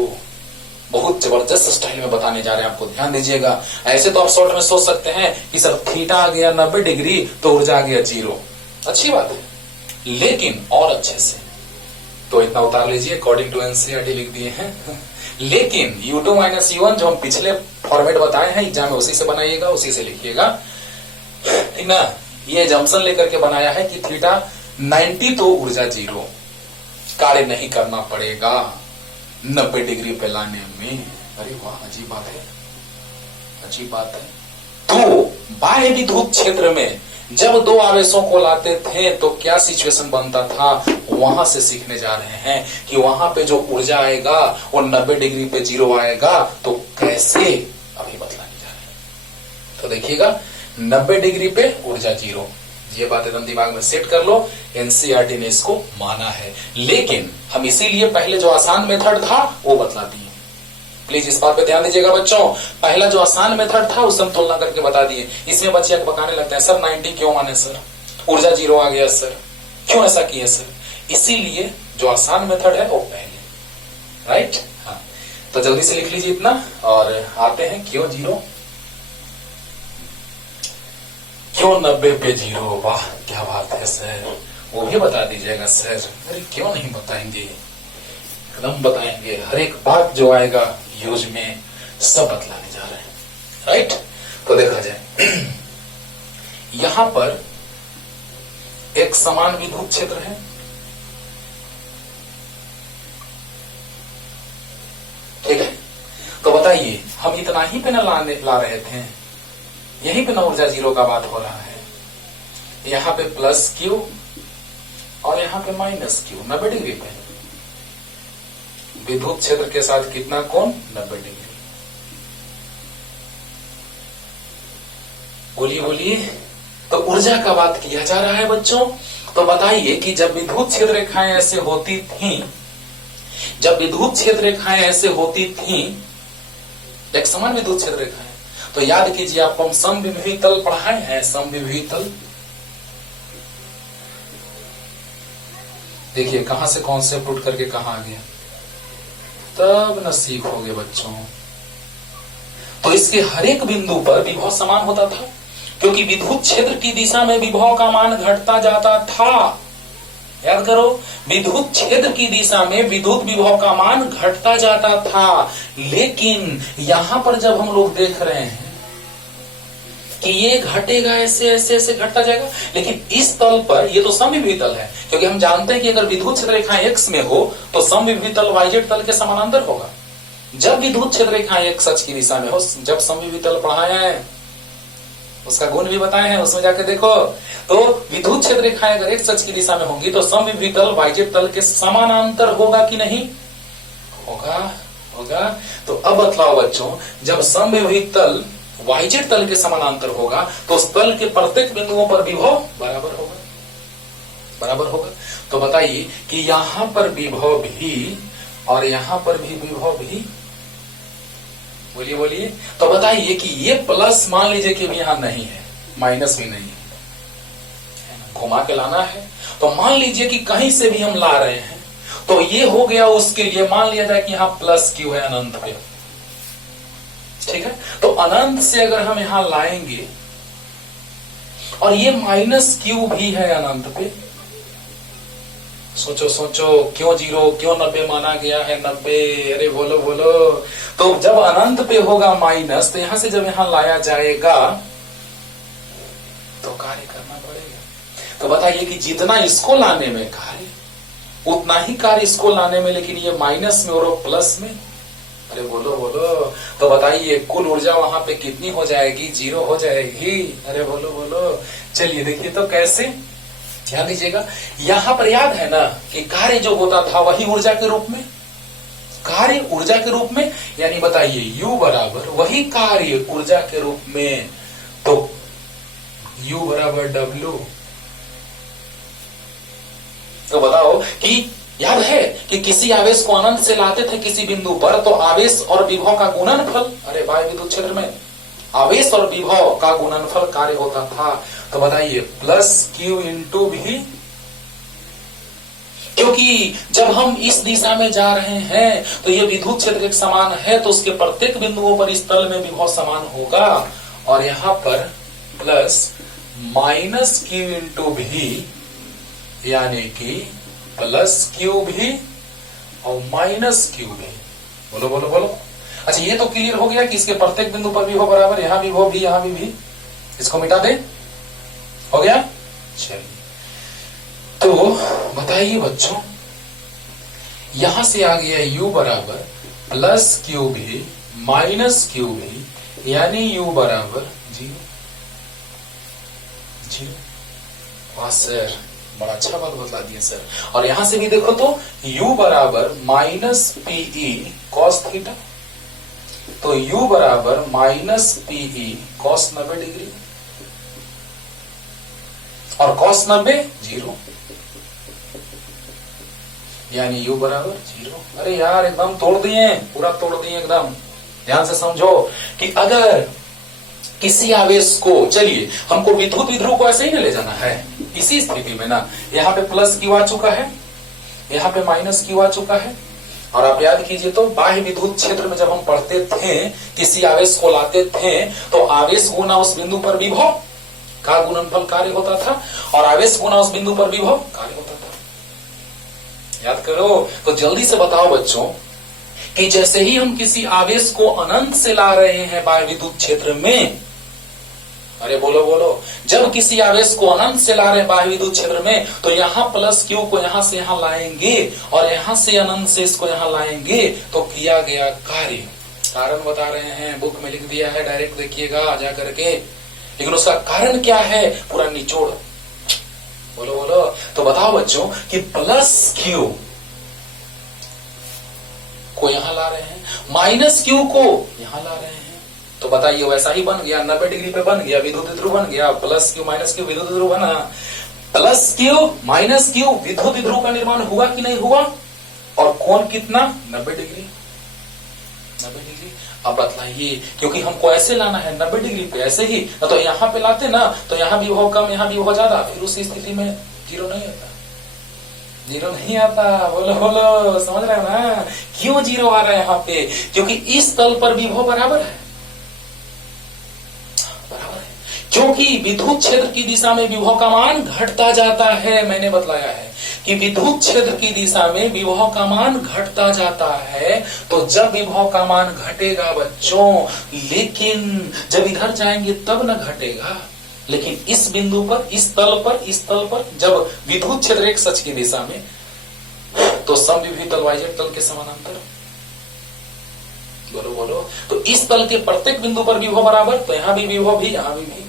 बहुत जबरदस्त स्टाइल में बताने जा रहे हैं आपको, ध्यान दीजिएगा। ऐसे तो आप शॉर्ट में सोच सकते हैं कि सर थीटा आ गया 90 डिग्री तो ऊर्जा आ गया 0, अच्छी बात है, लेकिन और अच्छे से तो इतना उतार लीजिए, अकॉर्डिंग टू एनसीईआरटी लिख दिए हैं। लेकिन u2 - u1 जो हम पिछले फॉर्मेट बताए हैं एग्जाम में, उसी से बनाइएगा, उसी से लिखिएगा, ठीक ना। ये जंक्शन लेकर के बनाया है कि थीटा 90 तो ऊर्जा 0, कार्य नहीं करना पड़ेगा 90 डिग्री पे लाने में। अरे वाह, अजीब बात है, अजीब बात है। तो बाह्य विद्युत क्षेत्र में जब दो आवेशों को लाते थे तो क्या सिचुएशन बनता था, वहां से सीखने जा रहे हैं कि वहां पे जो ऊर्जा आएगा वो 90 डिग्री पे 0 आएगा, तो कैसे, अभी बतलाने जा रहे हैं। तो देखिएगा, 90 डिग्री पे ऊर्जा 0, ये बात एकदम दिमाग में सेट कर लो, एनसीईआरटी ने इसको माना है। लेकिन हम इसीलिए पहले जो आसान मेथड था वो बतला दिए, प्लीज इस बात पे ध्यान दीजिएगा बच्चों। पहला जो आसान मेथड था उसे हम तुलना करके बता दिए। इसमें बच्चे बकाने लगते हैं, सर 90 क्यों माने सर, ऊर्जा 0 आ गया सर, क्यों ऐसा किए सर। इसीलिए जो आसान मेथड है वो पहले, राइट। हाँ, तो जल्दी से लिख लीजिए इतना और आते हैं क्यों 0, क्यों 90 पे 0। वाह क्या बात है सर, वो भी बता दीजिएगा सर। अरे क्यों नहीं बताएंगे, एकदम बताएंगे, हर एक बात जो आएगा यूज में सब बतलाने जा रहे हैं, राइट। तो देखा जाए यहां पर एक समान विद्युत क्षेत्र है, ठीक है। तो बताइए हम इतना ही पे न ला रहे थे, यहीं पे न ऊर्जा जीरो का बात हो रहा है। यहां पे प्लस क्यू और यहां पे माइनस क्यू, 90 डिग्री पे विद्युत क्षेत्र के साथ कितना कोण, 90 डिग्री। बोलिए बोलिए। तो ऊर्जा का बात किया जा रहा है बच्चों। तो बताइए कि जब विद्युत क्षेत्र रेखाएं ऐसे होती थी, जब विद्युत क्षेत्र रेखाएं ऐसे होती थी, एक समान विद्युत क्षेत्र रेखाएं, तो याद कीजिए आपको हम समविभवी तल पढ़ाए हैं, समविभवी तल। देखिए कहां से कॉन्सेप्ट उठ करके कहां आ गया, तब न सीखोगे बच्चों। तो इसके हर एक बिंदु पर विभव समान होता था, क्योंकि विद्युत क्षेत्र की दिशा में विभव का मान घटता जाता था। याद करो, विद्युत क्षेत्र की दिशा में विद्युत विभव का मान घटता जाता था। लेकिन यहां पर जब हम लोग देख रहे हैं कि ये घटेगा, ऐसे ऐसे ऐसे घटता जाएगा, लेकिन इस तल पर ये तो समविभवी तल है, क्योंकि हम जानते हैं कि अगर विद्युत क्षेत्र रेखा एक्स में हो तो समविभवी तल वाईजेड तल के समानांतर होगा। जब विद्युत क्षेत्र रेखा एक्स अक्ष की दिशा में हो, जब समविभवी तल पढ़ाए हैं, उसका गुण भी बताए हैं, उसमें जाकर देखो। तो विद्युत क्षेत्र रेखाएं अगर एक्स अक्ष की दिशा में होंगी तो समविभवी तल वाईजेड तल के समानांतर होगा कि नहीं होगा? होगा। तो अब बतलाओ बच्चों, जब समविभवी तल वाईजेड तल के समानांतर होगा तो उस तल के प्रत्येक बिंदुओं पर विभव बराबर होगा, बराबर होगा। तो बताइए कि यहां पर विभव भी और यहां पर भी विभव भी, बोलिए बोलिए। तो बताइए कि ये प्लस मान लीजिए कि यहां नहीं है, माइनस भी नहीं है, घुमा के लाना है। तो मान लीजिए कि कहीं से भी हम ला रहे हैं, तो ये हो गया उसके लिए, मान लिया जाए कि यहां प्लस क्यू है अनंत पे, ठीक है। तो अनंत से अगर हम यहां लाएंगे और ये माइनस क्यू भी है अनंत पे, सोचो सोचो, क्यों जीरो, क्यों 90 माना गया है 90? अरे बोलो बोलो। तो जब अनंत पे होगा माइनस, तो यहां से जब यहां लाया जाएगा तो कार्य करना पड़ेगा। तो बताइए कि जितना इसको लाने में कार्य, उतना ही कार्य इसको लाने में, लेकिन ये माइनस में और प्लस में। अरे बोलो बोलो। तो बताइए कुल ऊर्जा वहां पे कितनी हो जाएगी? जीरो हो जाएगी। अरे बोलो बोलो। चलिए देखिए तो कैसे, ध्यान दीजिएगा। यहां पर याद है ना कि कार्य जो होता था वही ऊर्जा के रूप में, कार्य ऊर्जा के रूप में, यानी बताइए U बराबर वही कार्य ऊर्जा के रूप में, तो U बराबर W। तो बताओ कि याद है कि किसी आवेश को अनंत से लाते थे किसी बिंदु पर, तो आवेश और विभव का गुणनफल, अरे बाह्य विद्युत क्षेत्र में आवेश और विभव का गुणनफल कार्य होता था। तो बताइए प्लस क्यू इंटू भी, क्योंकि जब हम इस दिशा में जा रहे हैं तो ये विद्युत क्षेत्र एक समान है, तो उसके प्रत्येक बिंदुओं पर इस तल में विभव समान होगा। और यहां पर प्लस माइनस क्यू इंटू भी, यानी कि प्लस क्यू भी और माइनस क्यू भी। बोलो बोलो बोलो। अच्छा ये तो क्लियर हो गया कि इसके प्रत्येक बिंदु पर विभव बराबर, यहां विभव भी यहां भी। इसको मिटा दे, हो गया। चलिए तो बताइए बच्चों, यहां से आ गया U बराबर प्लस क्यू भी माइनस क्यू भी, यानी U बराबर 0। वाह सर, बड़ा अच्छा बात बता दिए सर। और यहां से भी देखो तो U बराबर माइनस पीई कॉस थीटा, तो U बराबर माइनस पीई कॉस 90 डिग्री, और कॉस 90 0, यानी U बराबर 0। अरे यार एकदम तोड़ दिए, पूरा तोड़ दिए एकदम। ध्यान से समझो कि अगर किसी आवेश को, चलिए हमको विद्युत विध्रुव को ऐसे ही ना ले जाना है, इसी स्थिति में ना, यहाँ पे प्लस क्यू आ चुका है, यहाँ पे माइनस क्यू आ चुका है। और आप याद कीजिए तो बाह्य विद्युत क्षेत्र में जब हम पढ़ते थे, किसी आवेश को लाते थे, तो आवेश गुना उस बिंदु पर विभव का गुणनफल कार्य होता था, और आवेश गुना उस बिंदु पर विभव कार्य होता था। याद करो। तो जल्दी से बताओ बच्चों कि जैसे ही हम किसी आवेश को अनंत से ला रहे हैं बाह्य विद्युत क्षेत्र में, अरे बोलो बोलो, जब किसी आवेश को अनंत से ला रहे हैं बाह्य विद्युत क्षेत्र में, तो यहाँ प्लस क्यू को यहां से यहां लाएंगे और यहां से अनंत से इसको यहां लाएंगे, तो किया गया कार्य, कारण बता रहे हैं, बुक में लिख दिया है, डायरेक्ट देखिएगा जा करके, लेकिन उसका कारण क्या है पूरा निचोड़, बोलो बोलो। तो बताओ बच्चों कि प्लस क्यू को यहां ला रहे हैं, माइनस क्यू को यहां ला रहे हैं, तो बताइए वैसा ही बन गया, 90 डिग्री पे बन गया, विद्युत ध्रुव बन गया, प्लस क्यू माइनस क्यू विद्युत ध्रुव बना, प्लस क्यू माइनस क्यू विद्युत ध्रुव का निर्माण हुआ कि नहीं हुआ, और कोण कितना 90 डिग्री, 90 डिग्री। अब बतलाइए, क्योंकि हमको ऐसे लाना है 90 डिग्री पे, ऐसे ही ना, तो यहाँ पे लाते ना, तो यहाँ भी विभव कम, यहाँ भी विभव ज्यादा, फिर उस स्थिति में जीरो नहीं आता, जीरो नहीं आता, बोलो बोलो, समझ रहे हो ना, क्यों जीरो आ रहा है यहाँ पे, क्योंकि इस तल पर विभव बराबर है, क्योंकि विद्युत क्षेत्र की दिशा में विभव का मान घटता जाता है। मैंने बतलाया है कि विद्युत क्षेत्र की दिशा में विभव का मान घटता जाता है, तो जब विभव का मान घटेगा बच्चों, लेकिन जब इधर जाएंगे तब न घटेगा, लेकिन इस बिंदु पर, इस तल पर जब विद्युत क्षेत्र एक सच की दिशा में, तो समविभव तल YZ तल के समानांतर, बोलो बोलो, तो इस तल के प्रत्येक बिंदु पर विभव बराबर, तो यहां भी विभव भी, यहां भी।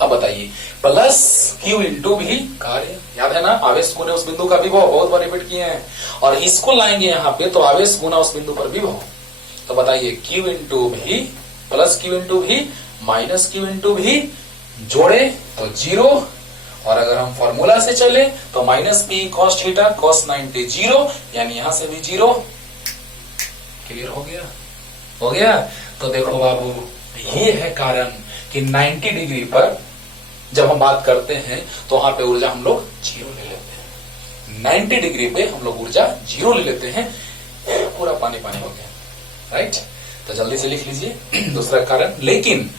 अब बताइए, प्लस क्यू इंटू भी कार्य, याद है ना, आवेश गुना उस बिंदु का विभव, बहुत बार रिपीट किए हैं, और इसको लाएंगे यहाँ पे, तो आवेश गुना उस बिंदु पर विभव, तो बताइए क्यू इंटू भी प्लस क्यू इंटू भी माइनस क्यू इंटू भी जोड़े तो जीरो, और अगर हम फॉर्मूला से चले तो minus P cos theta cos 90 zero, यानी यहां से भी जीरो। क्लियर हो गया, हो गया। तो देखो बाबू, ये है कारण कि 90 डिग्री पर जब हम बात करते हैं तो वहां पे ऊर्जा हम लोग जीरो ले लेते हैं, 90 डिग्री पे हम लोग ऊर्जा जीरो ले लेते हैं, पूरा पानी पानी हो गया, राइट। तो जल्दी से लिख लीजिए दूसरा कारण। लेकिन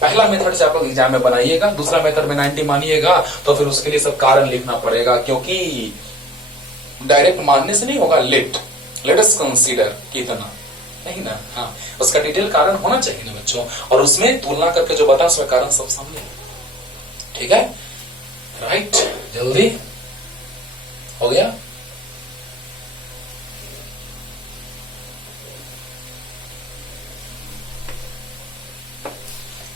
पहला मेथड से आप लोग एग्जाम में बनाइएगा, दूसरा मेथड में 90 मानिएगा तो फिर उसके लिए सब कारण लिखना पड़ेगा, क्योंकि डायरेक्ट मानने से नहीं होगा। लेट अस कंसीडर कितना नहीं ना, हाँ, उसका डिटेल कारण होना चाहिए ना बच्चों, और उसमें तुलना करके जो बता उसका कारण सब सामने, ठीक है, राइट। जल्दी हो गया।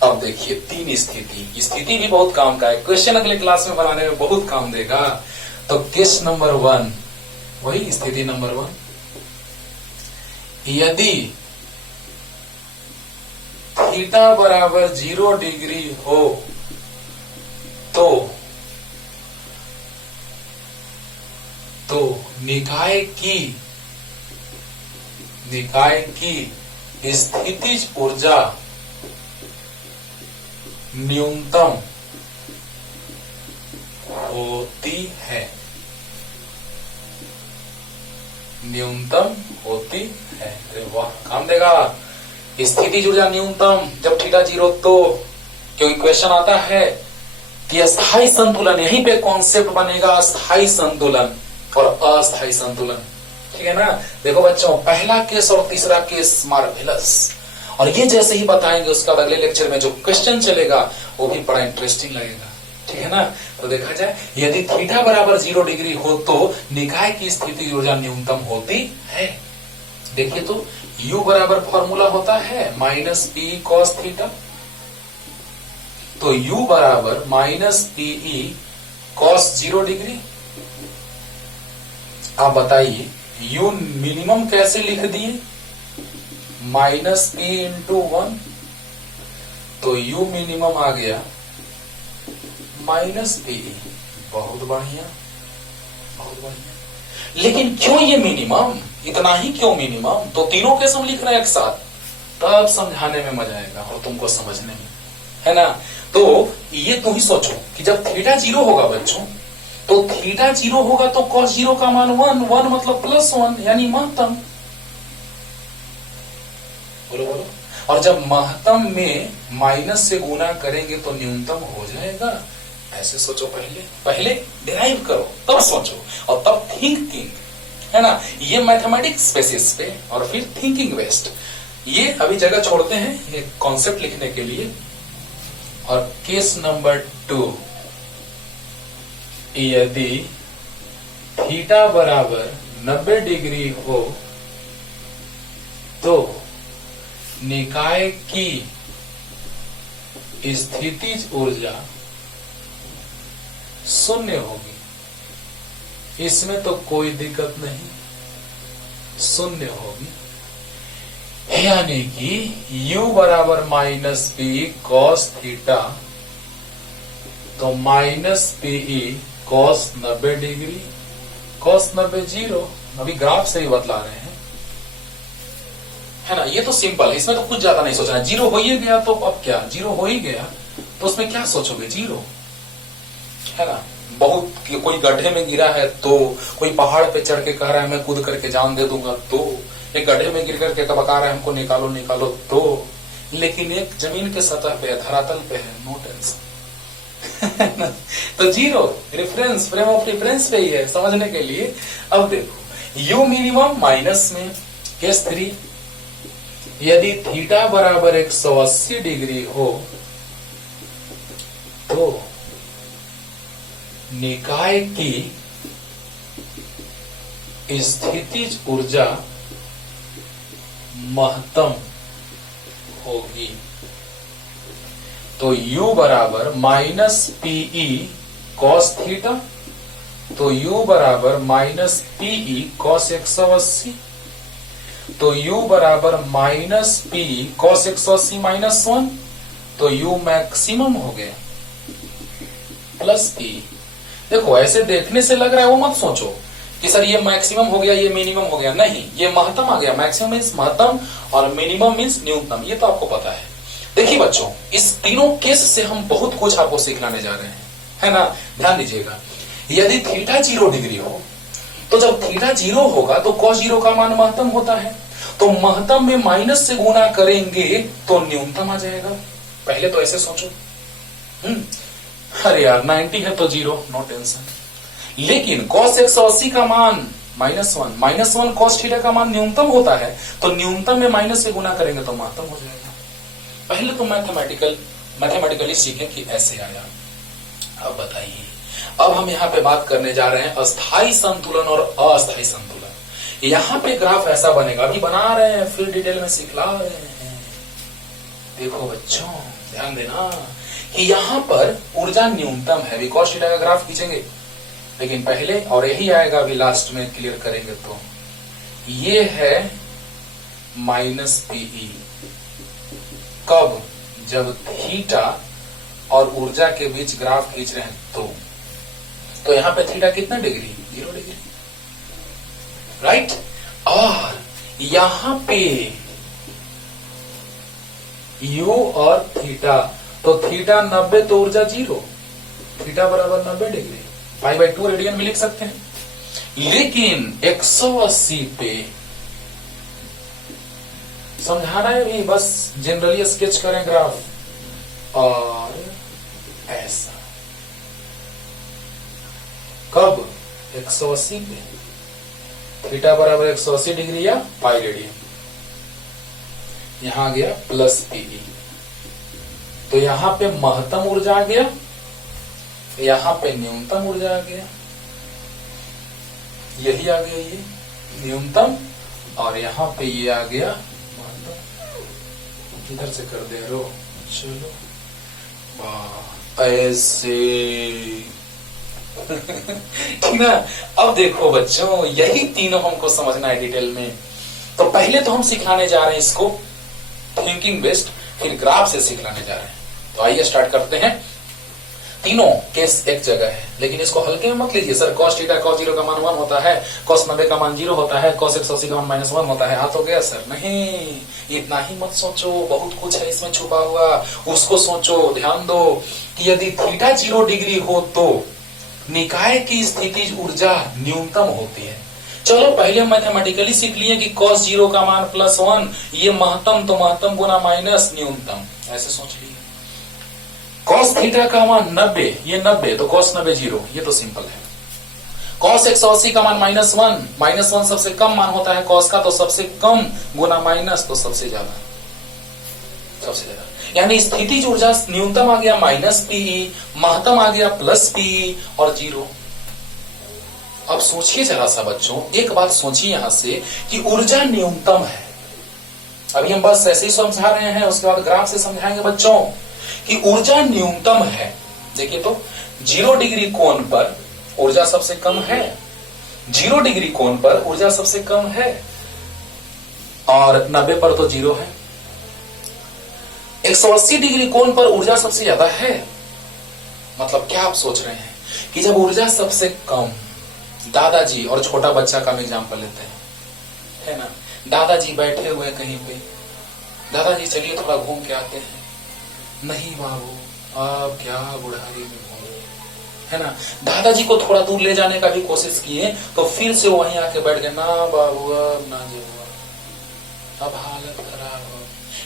अब देखिए तीन स्थिति भी बहुत काम का है, क्वेश्चन अगले क्लास में बनाने में बहुत काम देगा। तो केस नंबर 1, वही स्थिति नंबर 1, यदि थीटा बराबर 0 डिग्री हो तो निकाय की स्थितिज ऊर्जा न्यूनतम होती है, न्यूनतम होती है। अरे वाह, काम देगा। स्थितिज ऊर्जा न्यूनतम जब थीटा 0, तो क्योंकि क्वेश्चन आता है कि अस्थायी संतुलन, यहीं पे कॉन्सेप्ट बनेगा, अस्थायी संतुलन और अस्थायी संतुलन, ठीक है ना। देखो बच्चों, पहला केस और तीसरा केस मार्वेलस, और ये जैसे ही बताएंगे उसका अगले लेक्चर में जो क्वेश्चन चलेगा वो भी बड़ा इंटरेस्टिंग लगेगा, ठीक है ना। तो देखा जाए, यदि थीटा बराबर 0 डिग्री हो तो निकाय की स्थितिज ऊर्जा न्यूनतम होती है। देखिए तो U बराबर फॉर्मूला होता है माइनस पी कॉस थीटा, तो U बराबर माइनस पीई कॉस 0 डिग्री। आप बताइए U मिनिमम कैसे लिख दिए, माइनस पी इंटू 1, तो U मिनिमम आ गया माइनस पीई। बहुत बढ़िया, बहुत बढ़िया। लेकिन क्यों ये मिनिमम, इतना ही क्यों मिनिमम? तो तीनों केस हम लिख रहे हैं एक साथ, तब समझाने में मजा आएगा और तुमको समझने में, है ना। तो ये तुम ही सोचो कि जब थीटा 0 होगा बच्चों, तो थीटा 0 होगा तो कॉस 0 का मान 1 मतलब +1, यानी महत्तम। बोलो बोलो। और जब महत्तम में माइनस से गुना करेंगे तो न्यूनतम हो जाएगा। ऐसे सोचो, पहले डिराइव करो, तब सोचो, और तब थिंक है ना। ये मैथमेटिक्स बेसिस पे और फिर थिंकिंग बेस्ड, ये अभी जगह छोड़ते हैं ये कॉन्सेप्ट लिखने के लिए। और केस नंबर 2, यदि थीटा बराबर 90 डिग्री हो तो निकाय की स्थितिज ऊर्जा शून्य होगी। इसमें तो कोई दिक्कत नहीं, शून्य होगी। यानी कि u बराबर माइनस पी कॉस थीटा, तो minus P E cos 90 degree, cos 90 0। अभी ग्राफ से ही बतला रहे हैं, है ना। ये तो सिंपल है, इसमें तो कुछ ज्यादा नहीं सोचना। जीरो हो ही गया तो अब क्या, जीरो हो ही गया तो उसमें क्या सोचोगे, जीरो, है ना। बहुत कोई गड्ढे में गिरा है तो, कोई पहाड़ पे चढ़ के कह रहा है मैं कूद करके जान दे दूंगा तो, एक गड्ढे में गिर करके बका रहा है हमको निकालो निकालो तो, लेकिन एक जमीन के सतह पे धरातल पे है, नो टेंशन। तो zero reference, frame of reference पे ही है समझने के लिए। अब देखो यू मिनिमम माइनस में, केस 3, यदि थीटा बराबर 180 डिग्री हो तो निकाय की स्थितिज ऊर्जा महत्तम होगी। तो u बराबर माइनस पीई कॉस थीटा, तो u बराबर माइनस पीई कॉस 180, तो u बराबर माइनस पी कॉस 180 माइनस 1, तो u मैक्सिमम हो गया प्लस पी। देखो ऐसे देखने से लग रहा है वो मत सोचो कि सर ये मैक्सिमम हो गया ये मिनिमम हो गया, नहीं, ये महत्तम आ गया। मैक्सिमम मीन्स महत्तम और मिनिमम मीन्स न्यूनतम, ये तो आपको पता है। देखिए बच्चों, इस तीनों केस से हम बहुत कुछ आपको सिखलाने जा रहे हैं, है ना। ध्यान दीजिएगा, यदि थीटा 0 डिग्री हो तो जब थीटा 0 होगा तो cos 0 का मान महत्तम होता है, तो महत्तम में माइनस से गुणा करेंगे तो न्यूनतम आ जाएगा। पहले तो ऐसे सोचो, अरे यार 90 है तो 0, नो टेंशन। लेकिन cos 180 का मान -1, -1 cos थीटा का मान न्यूनतम होता है, तो न्यूनतम में माइनस से गुणा करेंगे तो महत्तम हो जाएगा। पहले तो मैथमेटिकली सीखें कि ऐसे आया। अब बताइए, अब हम यहाँ पे बात करने जा रहे हैं अस्थाई संतुलन और अस्थाई संतुलन। यहाँ पे ग्राफ ऐसा बनेगा, अभी बना रहे हैं फिर डिटेल में सिखला रहे हैं। देखो बच्चों ध्यान देना कि यहाँ पर ऊर्जा न्यूनतम है, cos थीटा का ग्राफ खींचेंगे, लेकिन पहले और यही आएगा अभी लास्ट में क्लियर करेंगे। तो ये है माइनस पीई, कब, जब थीटा और ऊर्जा के बीच ग्राफ खींच रहे हैं तो यहाँ पे थीटा कितना डिग्री, 0 डिग्री, राइट। और यहाँ पे u और थीटा, तो थीटा 90 तो ऊर्जा 0, थीटा बराबर 90 डिग्री, π/2 रेडियन भी लिख सकते हैं। लेकिन 180 पे समझाना है भी, बस जनरली स्केच करें ग्राफ, और ऐसा कब, 180 पे, थीटा बराबर 180 डिग्री या π रेडियन, यहां आ गया प्लस पीई, तो यहां पे महत्तम ऊर्जा आ गया, यहां पे न्यूनतम ऊर्जा आ गया, यही आ गया ये न्यूनतम, और यहां पे ये आ गया महत्तम। इधर से कर दे रो, चलो ऐसे। ठीक ना। अब देखो बच्चों, यही तीनों हमको समझना है डिटेल में। तो पहले तो हम सिखाने जा रहे हैं इसको थिंकिंग बेस्ड, फिर ग्राफ से सिखलाने जा रहे हैं। तो आइए स्टार्ट करते हैं। तीनों केस एक जगह है, लेकिन इसको हल्के में मत लीजिए। सर cos थीटा cos 0 का मान 1 होता है, cos 90 का मान 0 होता है, cos 180 का मान -1 होता है, हाथ हो गया सर। नहीं, इतना ही मत सोचो, बहुत कुछ है इसमें छुपा हुआ, उसको सोचो। ध्यान दो कि यदि थीटा 0 डिग्री हो तो निकाय की स्थितिज ऊर्जा न्यूनतम होती है। चलो पहले मैथमेटिकली सीख लिए कि cos 0 का मान +1, ये महत्तम तो महत्तम गुना माइनस न्यूनतम, ऐसे सोच लिए। cos थीटा का मान 90, ये 90 तो cos 90 0, ये तो सिंपल है। cos 180 का मान -1, -1 सबसे कम मान होता है cos का, तो सबसे कम गुना माइनस तो सबसे ज्यादा, सबसे ज्यादा। यानी स्थितिज ऊर्जा न्यूनतम आ गया -Pe, महत्तम आ गया +Pe और 0। अब सोचिए जरा सा बच्चों, एक बात सोचिए यहां से कि ऊर्जा न्यूनतम है। अभी हम बस ऐसे ही समझा रहे हैं, उसके बाद ग्राफ से समझाएंगे बच्चों कि ऊर्जा न्यूनतम है। देखिए तो 0 डिग्री कोण पर ऊर्जा सबसे कम है, 0 डिग्री कोण पर ऊर्जा सबसे कम है, और 90 पर तो 0 है। 180 डिग्री कोण पर ऊर्जा सबसे ज्यादा है। मतलब क्या आप सोच रहे हैं कि जब ऊर्जा सबसे कम, दादाजी और छोटा बच्चा का हम एग्जाम्पल लेते हैं, है ना, दादाजी बैठे हुए कहीं पे, दादाजी चलिए थोड़ा घूम के आते हैं, नहीं बाबू अब क्या बुढ़ारी में घूमे, है ना। दादाजी को थोड़ा दूर ले जाने का भी कोशिश किए तो फिर से वहीं आके बैठ गए, ना बाबू अब ना जो अब हालत खराब हो।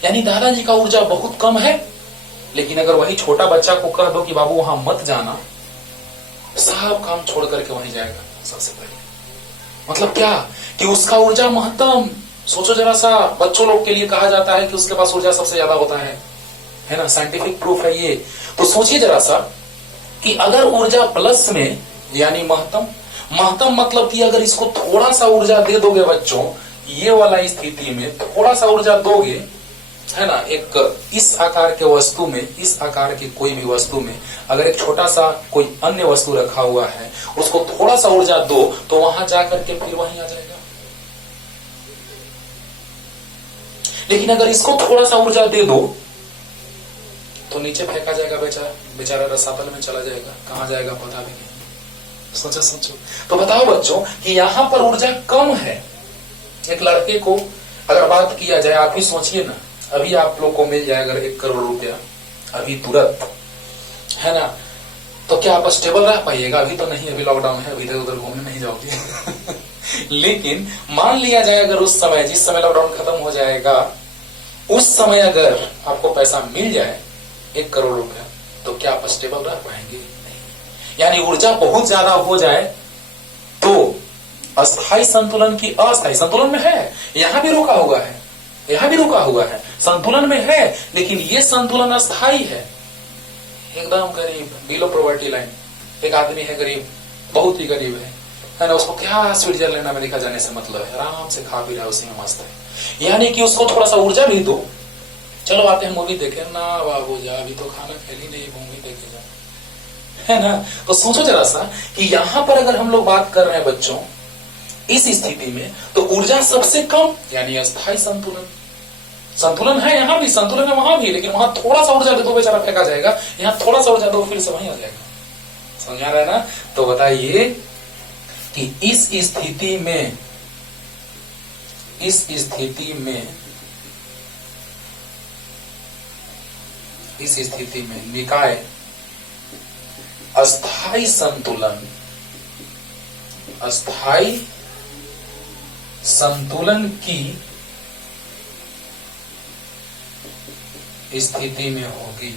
यानी दादाजी का ऊर्जा बहुत कम है, लेकिन अगर वही छोटा बच्चा को कह दो कि बाबू वहां मत जाना, सब काम छोड़ करके वहीं जाएगा सबसे पहले। मतलब क्या कि उसका ऊर्जा महत्तम। सोचो जरा सा, बच्चों लोग के लिए कहा जाता है कि उसके पास ऊर्जा सबसे ज्यादा होता है ना, साइंटिफिक प्रूफ है ये। तो सोचिए जरा सा कि अगर ऊर्जा प्लस में यानी महत्तम, महत्तम मतलब कि अगर इसको थोड़ा सा ऊर्जा दे दोगे बच्चों, ये वाला स्थिति में थोड़ा सा ऊर्जा दोगे, है ना, एक इस आकार के वस्तु में, इस आकार की कोई भी वस्तु में अगर एक छोटा सा कोई अन्य वस्तु रखा हुआ है, उसको थोड़ा सा ऊर्जा दो तो वहां जाकर के फिर वहीं आ जाएगा। लेकिन अगर इसको थोड़ा सा ऊर्जा दे दो तो नीचे फेंका जाएगा, बेचारा रसातल में चला जाएगा, कहां जाएगा पता भी नहीं। सोचो सोचो। तो बताओ बच्चों कि यहां पर ऊर्जा कम है। एक लड़के को अगर बात किया जाए, आप ही सोचिए ना, अभी आप लोग को मिल जाए अगर 1 करोड़ रुपया अभी तुरंत, है ना, तो क्या आप स्टेबल रह पाइएगा? अभी तो नहीं, अभी लॉकडाउन है, अभी इधर उधर घूमने नहीं जाओगे। लेकिन मान लिया जाए अगर उस समय, जिस समय लॉकडाउन खत्म हो जाएगा, उस समय अगर आपको पैसा मिल जाए 1 करोड़ रुपया, तो क्या आप स्टेबल रह पाएंगे? नहीं। यानी ऊर्जा बहुत ज्यादा हो जाए तो अस्थाई संतुलन की अस्थाई संतुलन में है, यहां भी रुका हुआ है, यहां भी रुका हुआ है, संतुलन में है, लेकिन ये संतुलन अस्थाई है। एकदम गरीब, बिलो पॉवर्टी लाइन, एक आदमी है गरीब, बहुत ही गरीब है ना, उसको क्या स्विट्जरलैंड अमेरिका जाने से मतलब है, आराम से खा पी रहा है, उसी में मस्त है। यानी कि उसको थोड़ा सा ऊर्जा भी दो, चलो आते हैं मूवी देखे, ना बाबू जा अभी तो खाना खेली नहीं, मूवी देखे जा, है ना। तो सोचो जरा सा कि यहां पर अगर हम लोग बात कर रहे हैं बच्चों इस स्थिति में, तो ऊर्जा सबसे कम यानी अस्थाई संतुलन, संतुलन है यहां भी, संतुलन है वहां भी, लेकिन वहां थोड़ा सा ऊर्जा दे दो बेचारा फेंका जाएगा, यहां थोड़ा सा ऊर्जा दो फिर से वहीं आ जाएगा। समझ आ रहा है ना। तो बताइए कि इस स्थिति में, इस स्थिति में निकाय अस्थाई संतुलन, अस्थाई संतुलन की स्थिति में होगी।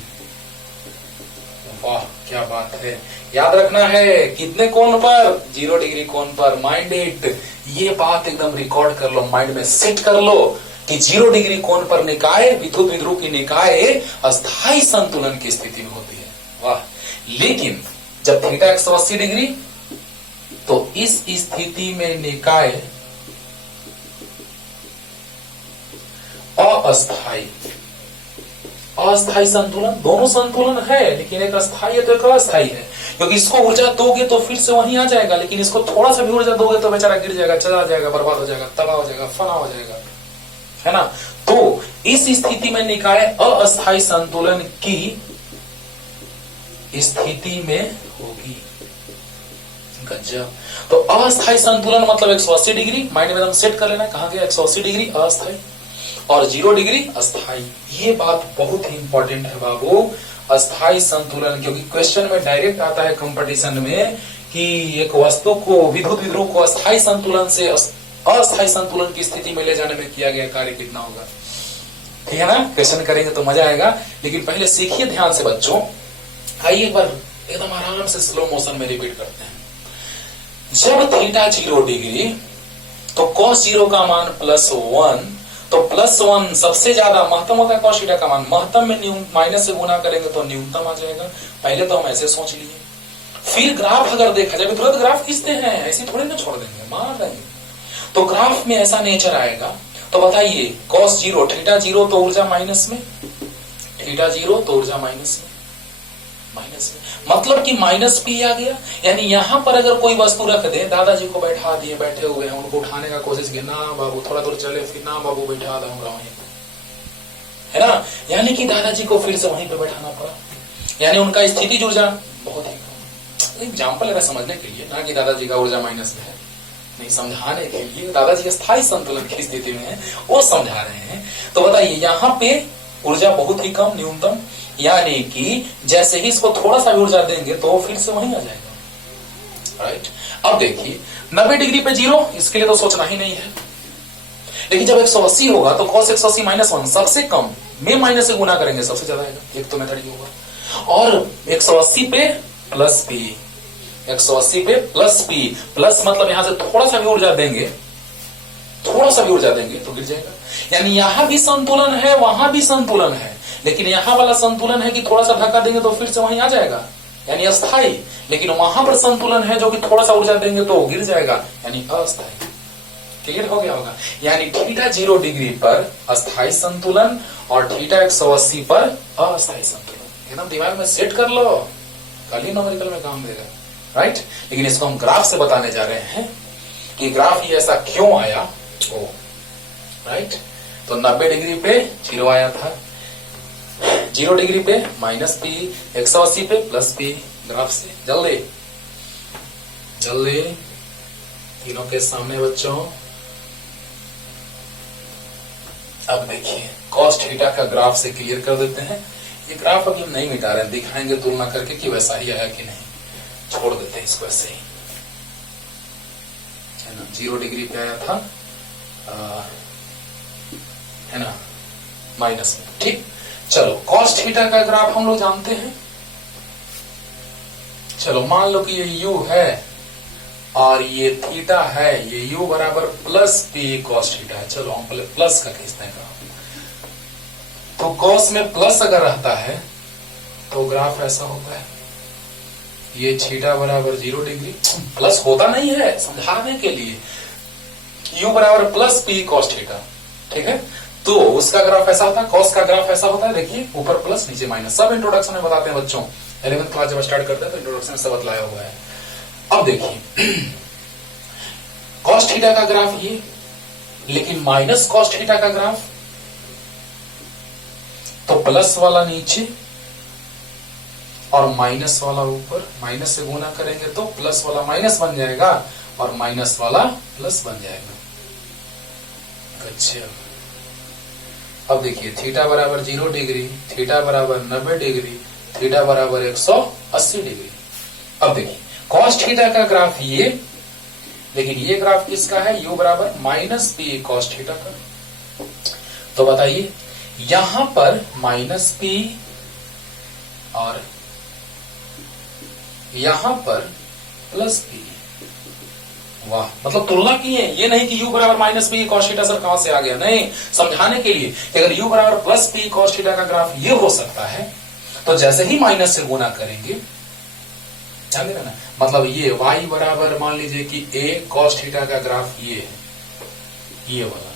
वाह क्या बात है। याद रखना है कितने कोण पर? 0 डिग्री कोण पर। माइंड इट, ये बात एकदम रिकॉर्ड कर लो, माइंड में सेट कर लो कि 0 डिग्री कोण पर निकाय, विद्युत विध्रुव की निकाय अस्थाई संतुलन की स्थिति में होती है। वाह। लेकिन जब थीटा 180 डिग्री, तो इस स्थिति में निकाय अस्थाई, अस्थाई संतुलन, दोनों संतुलन है, लेकिन एक अस्थाई है तो एक अस्थाई है, क्योंकि इसको ऊर्जा दोगे तो फिर से वहीं आ जाएगा, लेकिन इसको थोड़ा सा भी ऊर्जा दोगे तो बेचारा गिर जाएगा, चला जाएगा, बर्बाद हो जाएगा, तबाह हो जाएगा, फना हो जाएगा, है ना। तो इस स्थिति में निकाय अस्थाई संतुलन की स्थिति में होगी। गजब। तो अस्थाई संतुलन मतलब 180 डिग्री, माइंड में एकदम सेट कर लेना, कहां गया 180 डिग्री अस्थाई और 0 डिग्री अस्थाई। ये बात बहुत ही इंपॉर्टेंट है बाबू, अस्थाई संतुलन, क्योंकि क्वेश्चन में डायरेक्ट आता है कंपटीशन में कि एक वस्तु को, विद्युत विध्रुव को अस्थाई संतुलन से अस्थाई संतुलन की स्थिति में ले जाने में किया गया कार्य कितना होगा। ठीक है ना, क्वेश्चन करेंगे तो मजा आएगा, लेकिन पहले सीखिए ध्यान से बच्चों। आइए एक बार एकदम आराम से स्लो मोशन में रिपीट करते हैं। जब थीटा 0 डिग्री तो cos 0 का मान +1, तो +1 सबसे ज्यादा महत्तम होता है cos थीटा का मान, महत्तम में माइनस से गुना करेंगे तो न्यूनतम आ जाएगा। पहले तो हम ऐसे सोच लिए, फिर ग्राफ अगर देखा जाए, तुरंत ग्राफ खींचते हैं, ऐसे थोड़े ना छोड़ देंगे, मान रहे हैं। तो ग्राफ में ऐसा नेचर आएगा। तो बताइए cos 0 थीटा 0 तो ऊर्जा माइनस में, थीटा 0 तो ऊर्जा माइनस में, मतलब कि माइनस पी आ गया। यानी यहां पर अगर कोई वस्तु रख दे, दादाजी को बैठा दिए, बैठे हुए हैं, उनको उठाने का कोशिश की, ना बाबू थोड़ा दूर चले, फिर ना बाबू बैठा दूंगा वहीं, है ना, यानी कि दादाजी को फिर से वहीं पे बैठाना पड़ा, यानी उनका स्थिति ऊर्जा बहुत ही एग्जाम्पल है समझने के लिए, ना कि दादाजी का ऊर्जा माइनस में है, नहीं, समझाने के लिए दादाजी स्थायी संतुलन की स्थिति में है, वो समझा रहे हैं। तो बताइए यहाँ पे ऊर्जा बहुत ही कम, न्यूनतम, यानी कि जैसे ही इसको थोड़ा सा भी ऊर्जा देंगे तो फिर से वहीं आ जाएगा, राइट। अब देखिए 90 डिग्री पे 0, इसके लिए तो सोचना ही नहीं है। लेकिन जब 180 होगा तो cos 180 -1 सबसे कम में माइनस से गुना करेंगे, सबसे ज्यादा आएगा, एक तो मेथड ये होगा। और 180 पे प्लस पी, 180 पे प्लस पी, प्लस मतलब यहां से थोड़ा सा भी ऊर्जा देंगे, थोड़ा सा भी ऊर्जा देंगे तो गिर जाएगा। यानी यहां भी संतुलन है, वहां भी संतुलन है, लेकिन यहां वाला संतुलन है कि थोड़ा सा धक्का देंगे तो फिर से वहीं आ जाएगा, यानी अस्थाई। लेकिन वहां पर संतुलन है जो कि थोड़ा सा ऊर्जा देंगे तो गिर जाएगा, यानी अस्थाई। क्लियर हो गया होगा। यानी थीटा 0 डिग्री पर अस्थाई संतुलन और थीटा 180 पर अस्थाई संतुलन। एकदम दिमाग में सेट कर लो, कल ही न्यूमेरिकल में काम देगा, राइट। लेकिन इसको हम ग्राफ से बताने जा रहे हैं कि ग्राफ ये ऐसा क्यों आया, राइट। तो 90 डिग्री पे 0 आया था, 0 डिग्री पे -p, 180 पे +p। ग्राफ से जल्दी जल्दी तीनों के सामने बच्चों। अब देखिए cos थीटा का ग्राफ से क्लियर कर देते हैं। ये ग्राफ अभी हम नहीं मिटा रहे हैं, दिखाएंगे तुलना करके कि वैसा ही आया कि नहीं, छोड़ देते हैं इसको ऐसे ही, है ना। 0 डिग्री पे आया था, है ना, माइनस में, ठीक। चलो cos थीटा का ग्राफ हम लोग जानते हैं। चलो मान लो कि ये u है और ये थीटा है, ये u बराबर +p cos थीटा है। चलो हम पहले प्लस का खींचते हैं ग्राफ। तो cos में प्लस अगर रहता है तो ग्राफ ऐसा होता है, ये थीटा बराबर 0 डिग्री, प्लस होता नहीं है समझाने के लिए, u बराबर +p cos थीटा, ठीक है। तो उसका ग्राफ ऐसा होता है, cos का ग्राफ ऐसा होता है, देखिए ऊपर प्लस नीचे माइनस, सब इंट्रोडक्शन में बताते हैं बच्चों, 11th क्लास जब स्टार्ट करते हैं तो इंट्रोडक्शन में सब बतलाया हुआ है। अब देखिए cos थीटा का ग्राफ ये, लेकिन माइनस cos थीटा का ग्राफ, तो प्लस वाला नीचे और माइनस वाला ऊपर, माइनस से गुना करेंगे तो प्लस वाला माइनस बन जाएगा और माइनस वाला प्लस बन जाएगा। अच्छा अब देखिए थीटा बराबर 0 डिग्री, थीटा बराबर 90 डिग्री, थीटा बराबर 180 डिग्री। अब देखिए cos थीटा का ग्राफ ये, लेकिन ये ग्राफ किसका है, u बराबर -p cos थीटा का। तो बताइए यहां पर -p और यहां पर +p। वाह, मतलब तुलना की है, ये नहीं कि u बराबर -p cos थीटा सर कहां से आ गया, नहीं, समझाने के लिए कि अगर u बराबर +p cos थीटा का ग्राफ ये हो सकता है, तो जैसे ही माइनस से गुना करेंगे, ध्यान देना, मतलब ये y बराबर मान लीजिए कि a cos थीटा का ग्राफ ये है, ये वाला,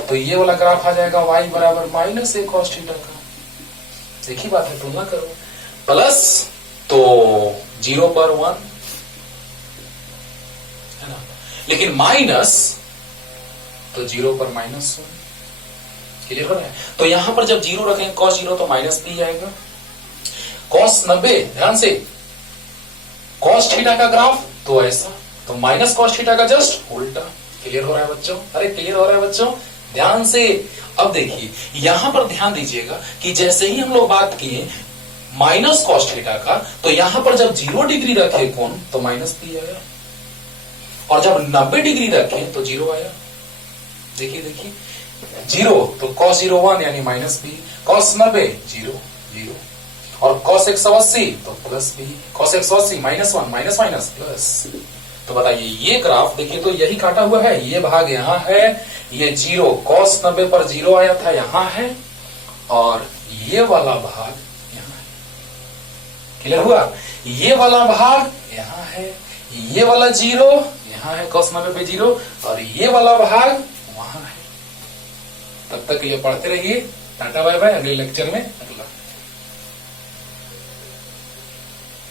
तो ये वाला ग्राफ आ जाएगा y बराबर -a cos थीटा का। एक ही बात है, तुलना करो, प्लस तो 0 पर 1 है ना, लेकिन माइनस तो 0 पर -1। क्लियर हो रहा है। तो यहां पर जब 0 रखेंगे cos 0 तो -p आएगा, cos 90, ध्यान से cos थीटा का ग्राफ तो ऐसा, तो माइनस cos थीटा का जस्ट उल्टा। क्लियर हो रहा है बच्चों, अरे क्लियर हो रहा है बच्चों, ध्यान से। अब देखिए यहां पर ध्यान दीजिएगा कि जैसे ही हम लोग बात किए माइनस cos थीटा का, तो यहां पर जब 0 डिग्री रखे कोण तो -p आया, और जब 90 डिग्री रखे तो 0 आया। देखिए देखिए 0 तो cos 0 1 यानी -p, cos 90 0 0, और cos 180 तो +p, cos 180 -1 माइनस प्लस। तो बताइए ये ग्राफ देखिए तो यही काटा हुआ है, ये भाग यहाँ है, ये 0 cos 90 पर 0 आया था यहाँ है, और ये वाला भाग यहाँ है। क्लियर हुआ? ये वाला भाग यहाँ है, ये वाला 0 यहाँ है cos 90 पे 0, और ये वाला भाग वहां है। तब तक ये पढ़ते रहिए। टाटा बाय बाय, अगले लेक्चर में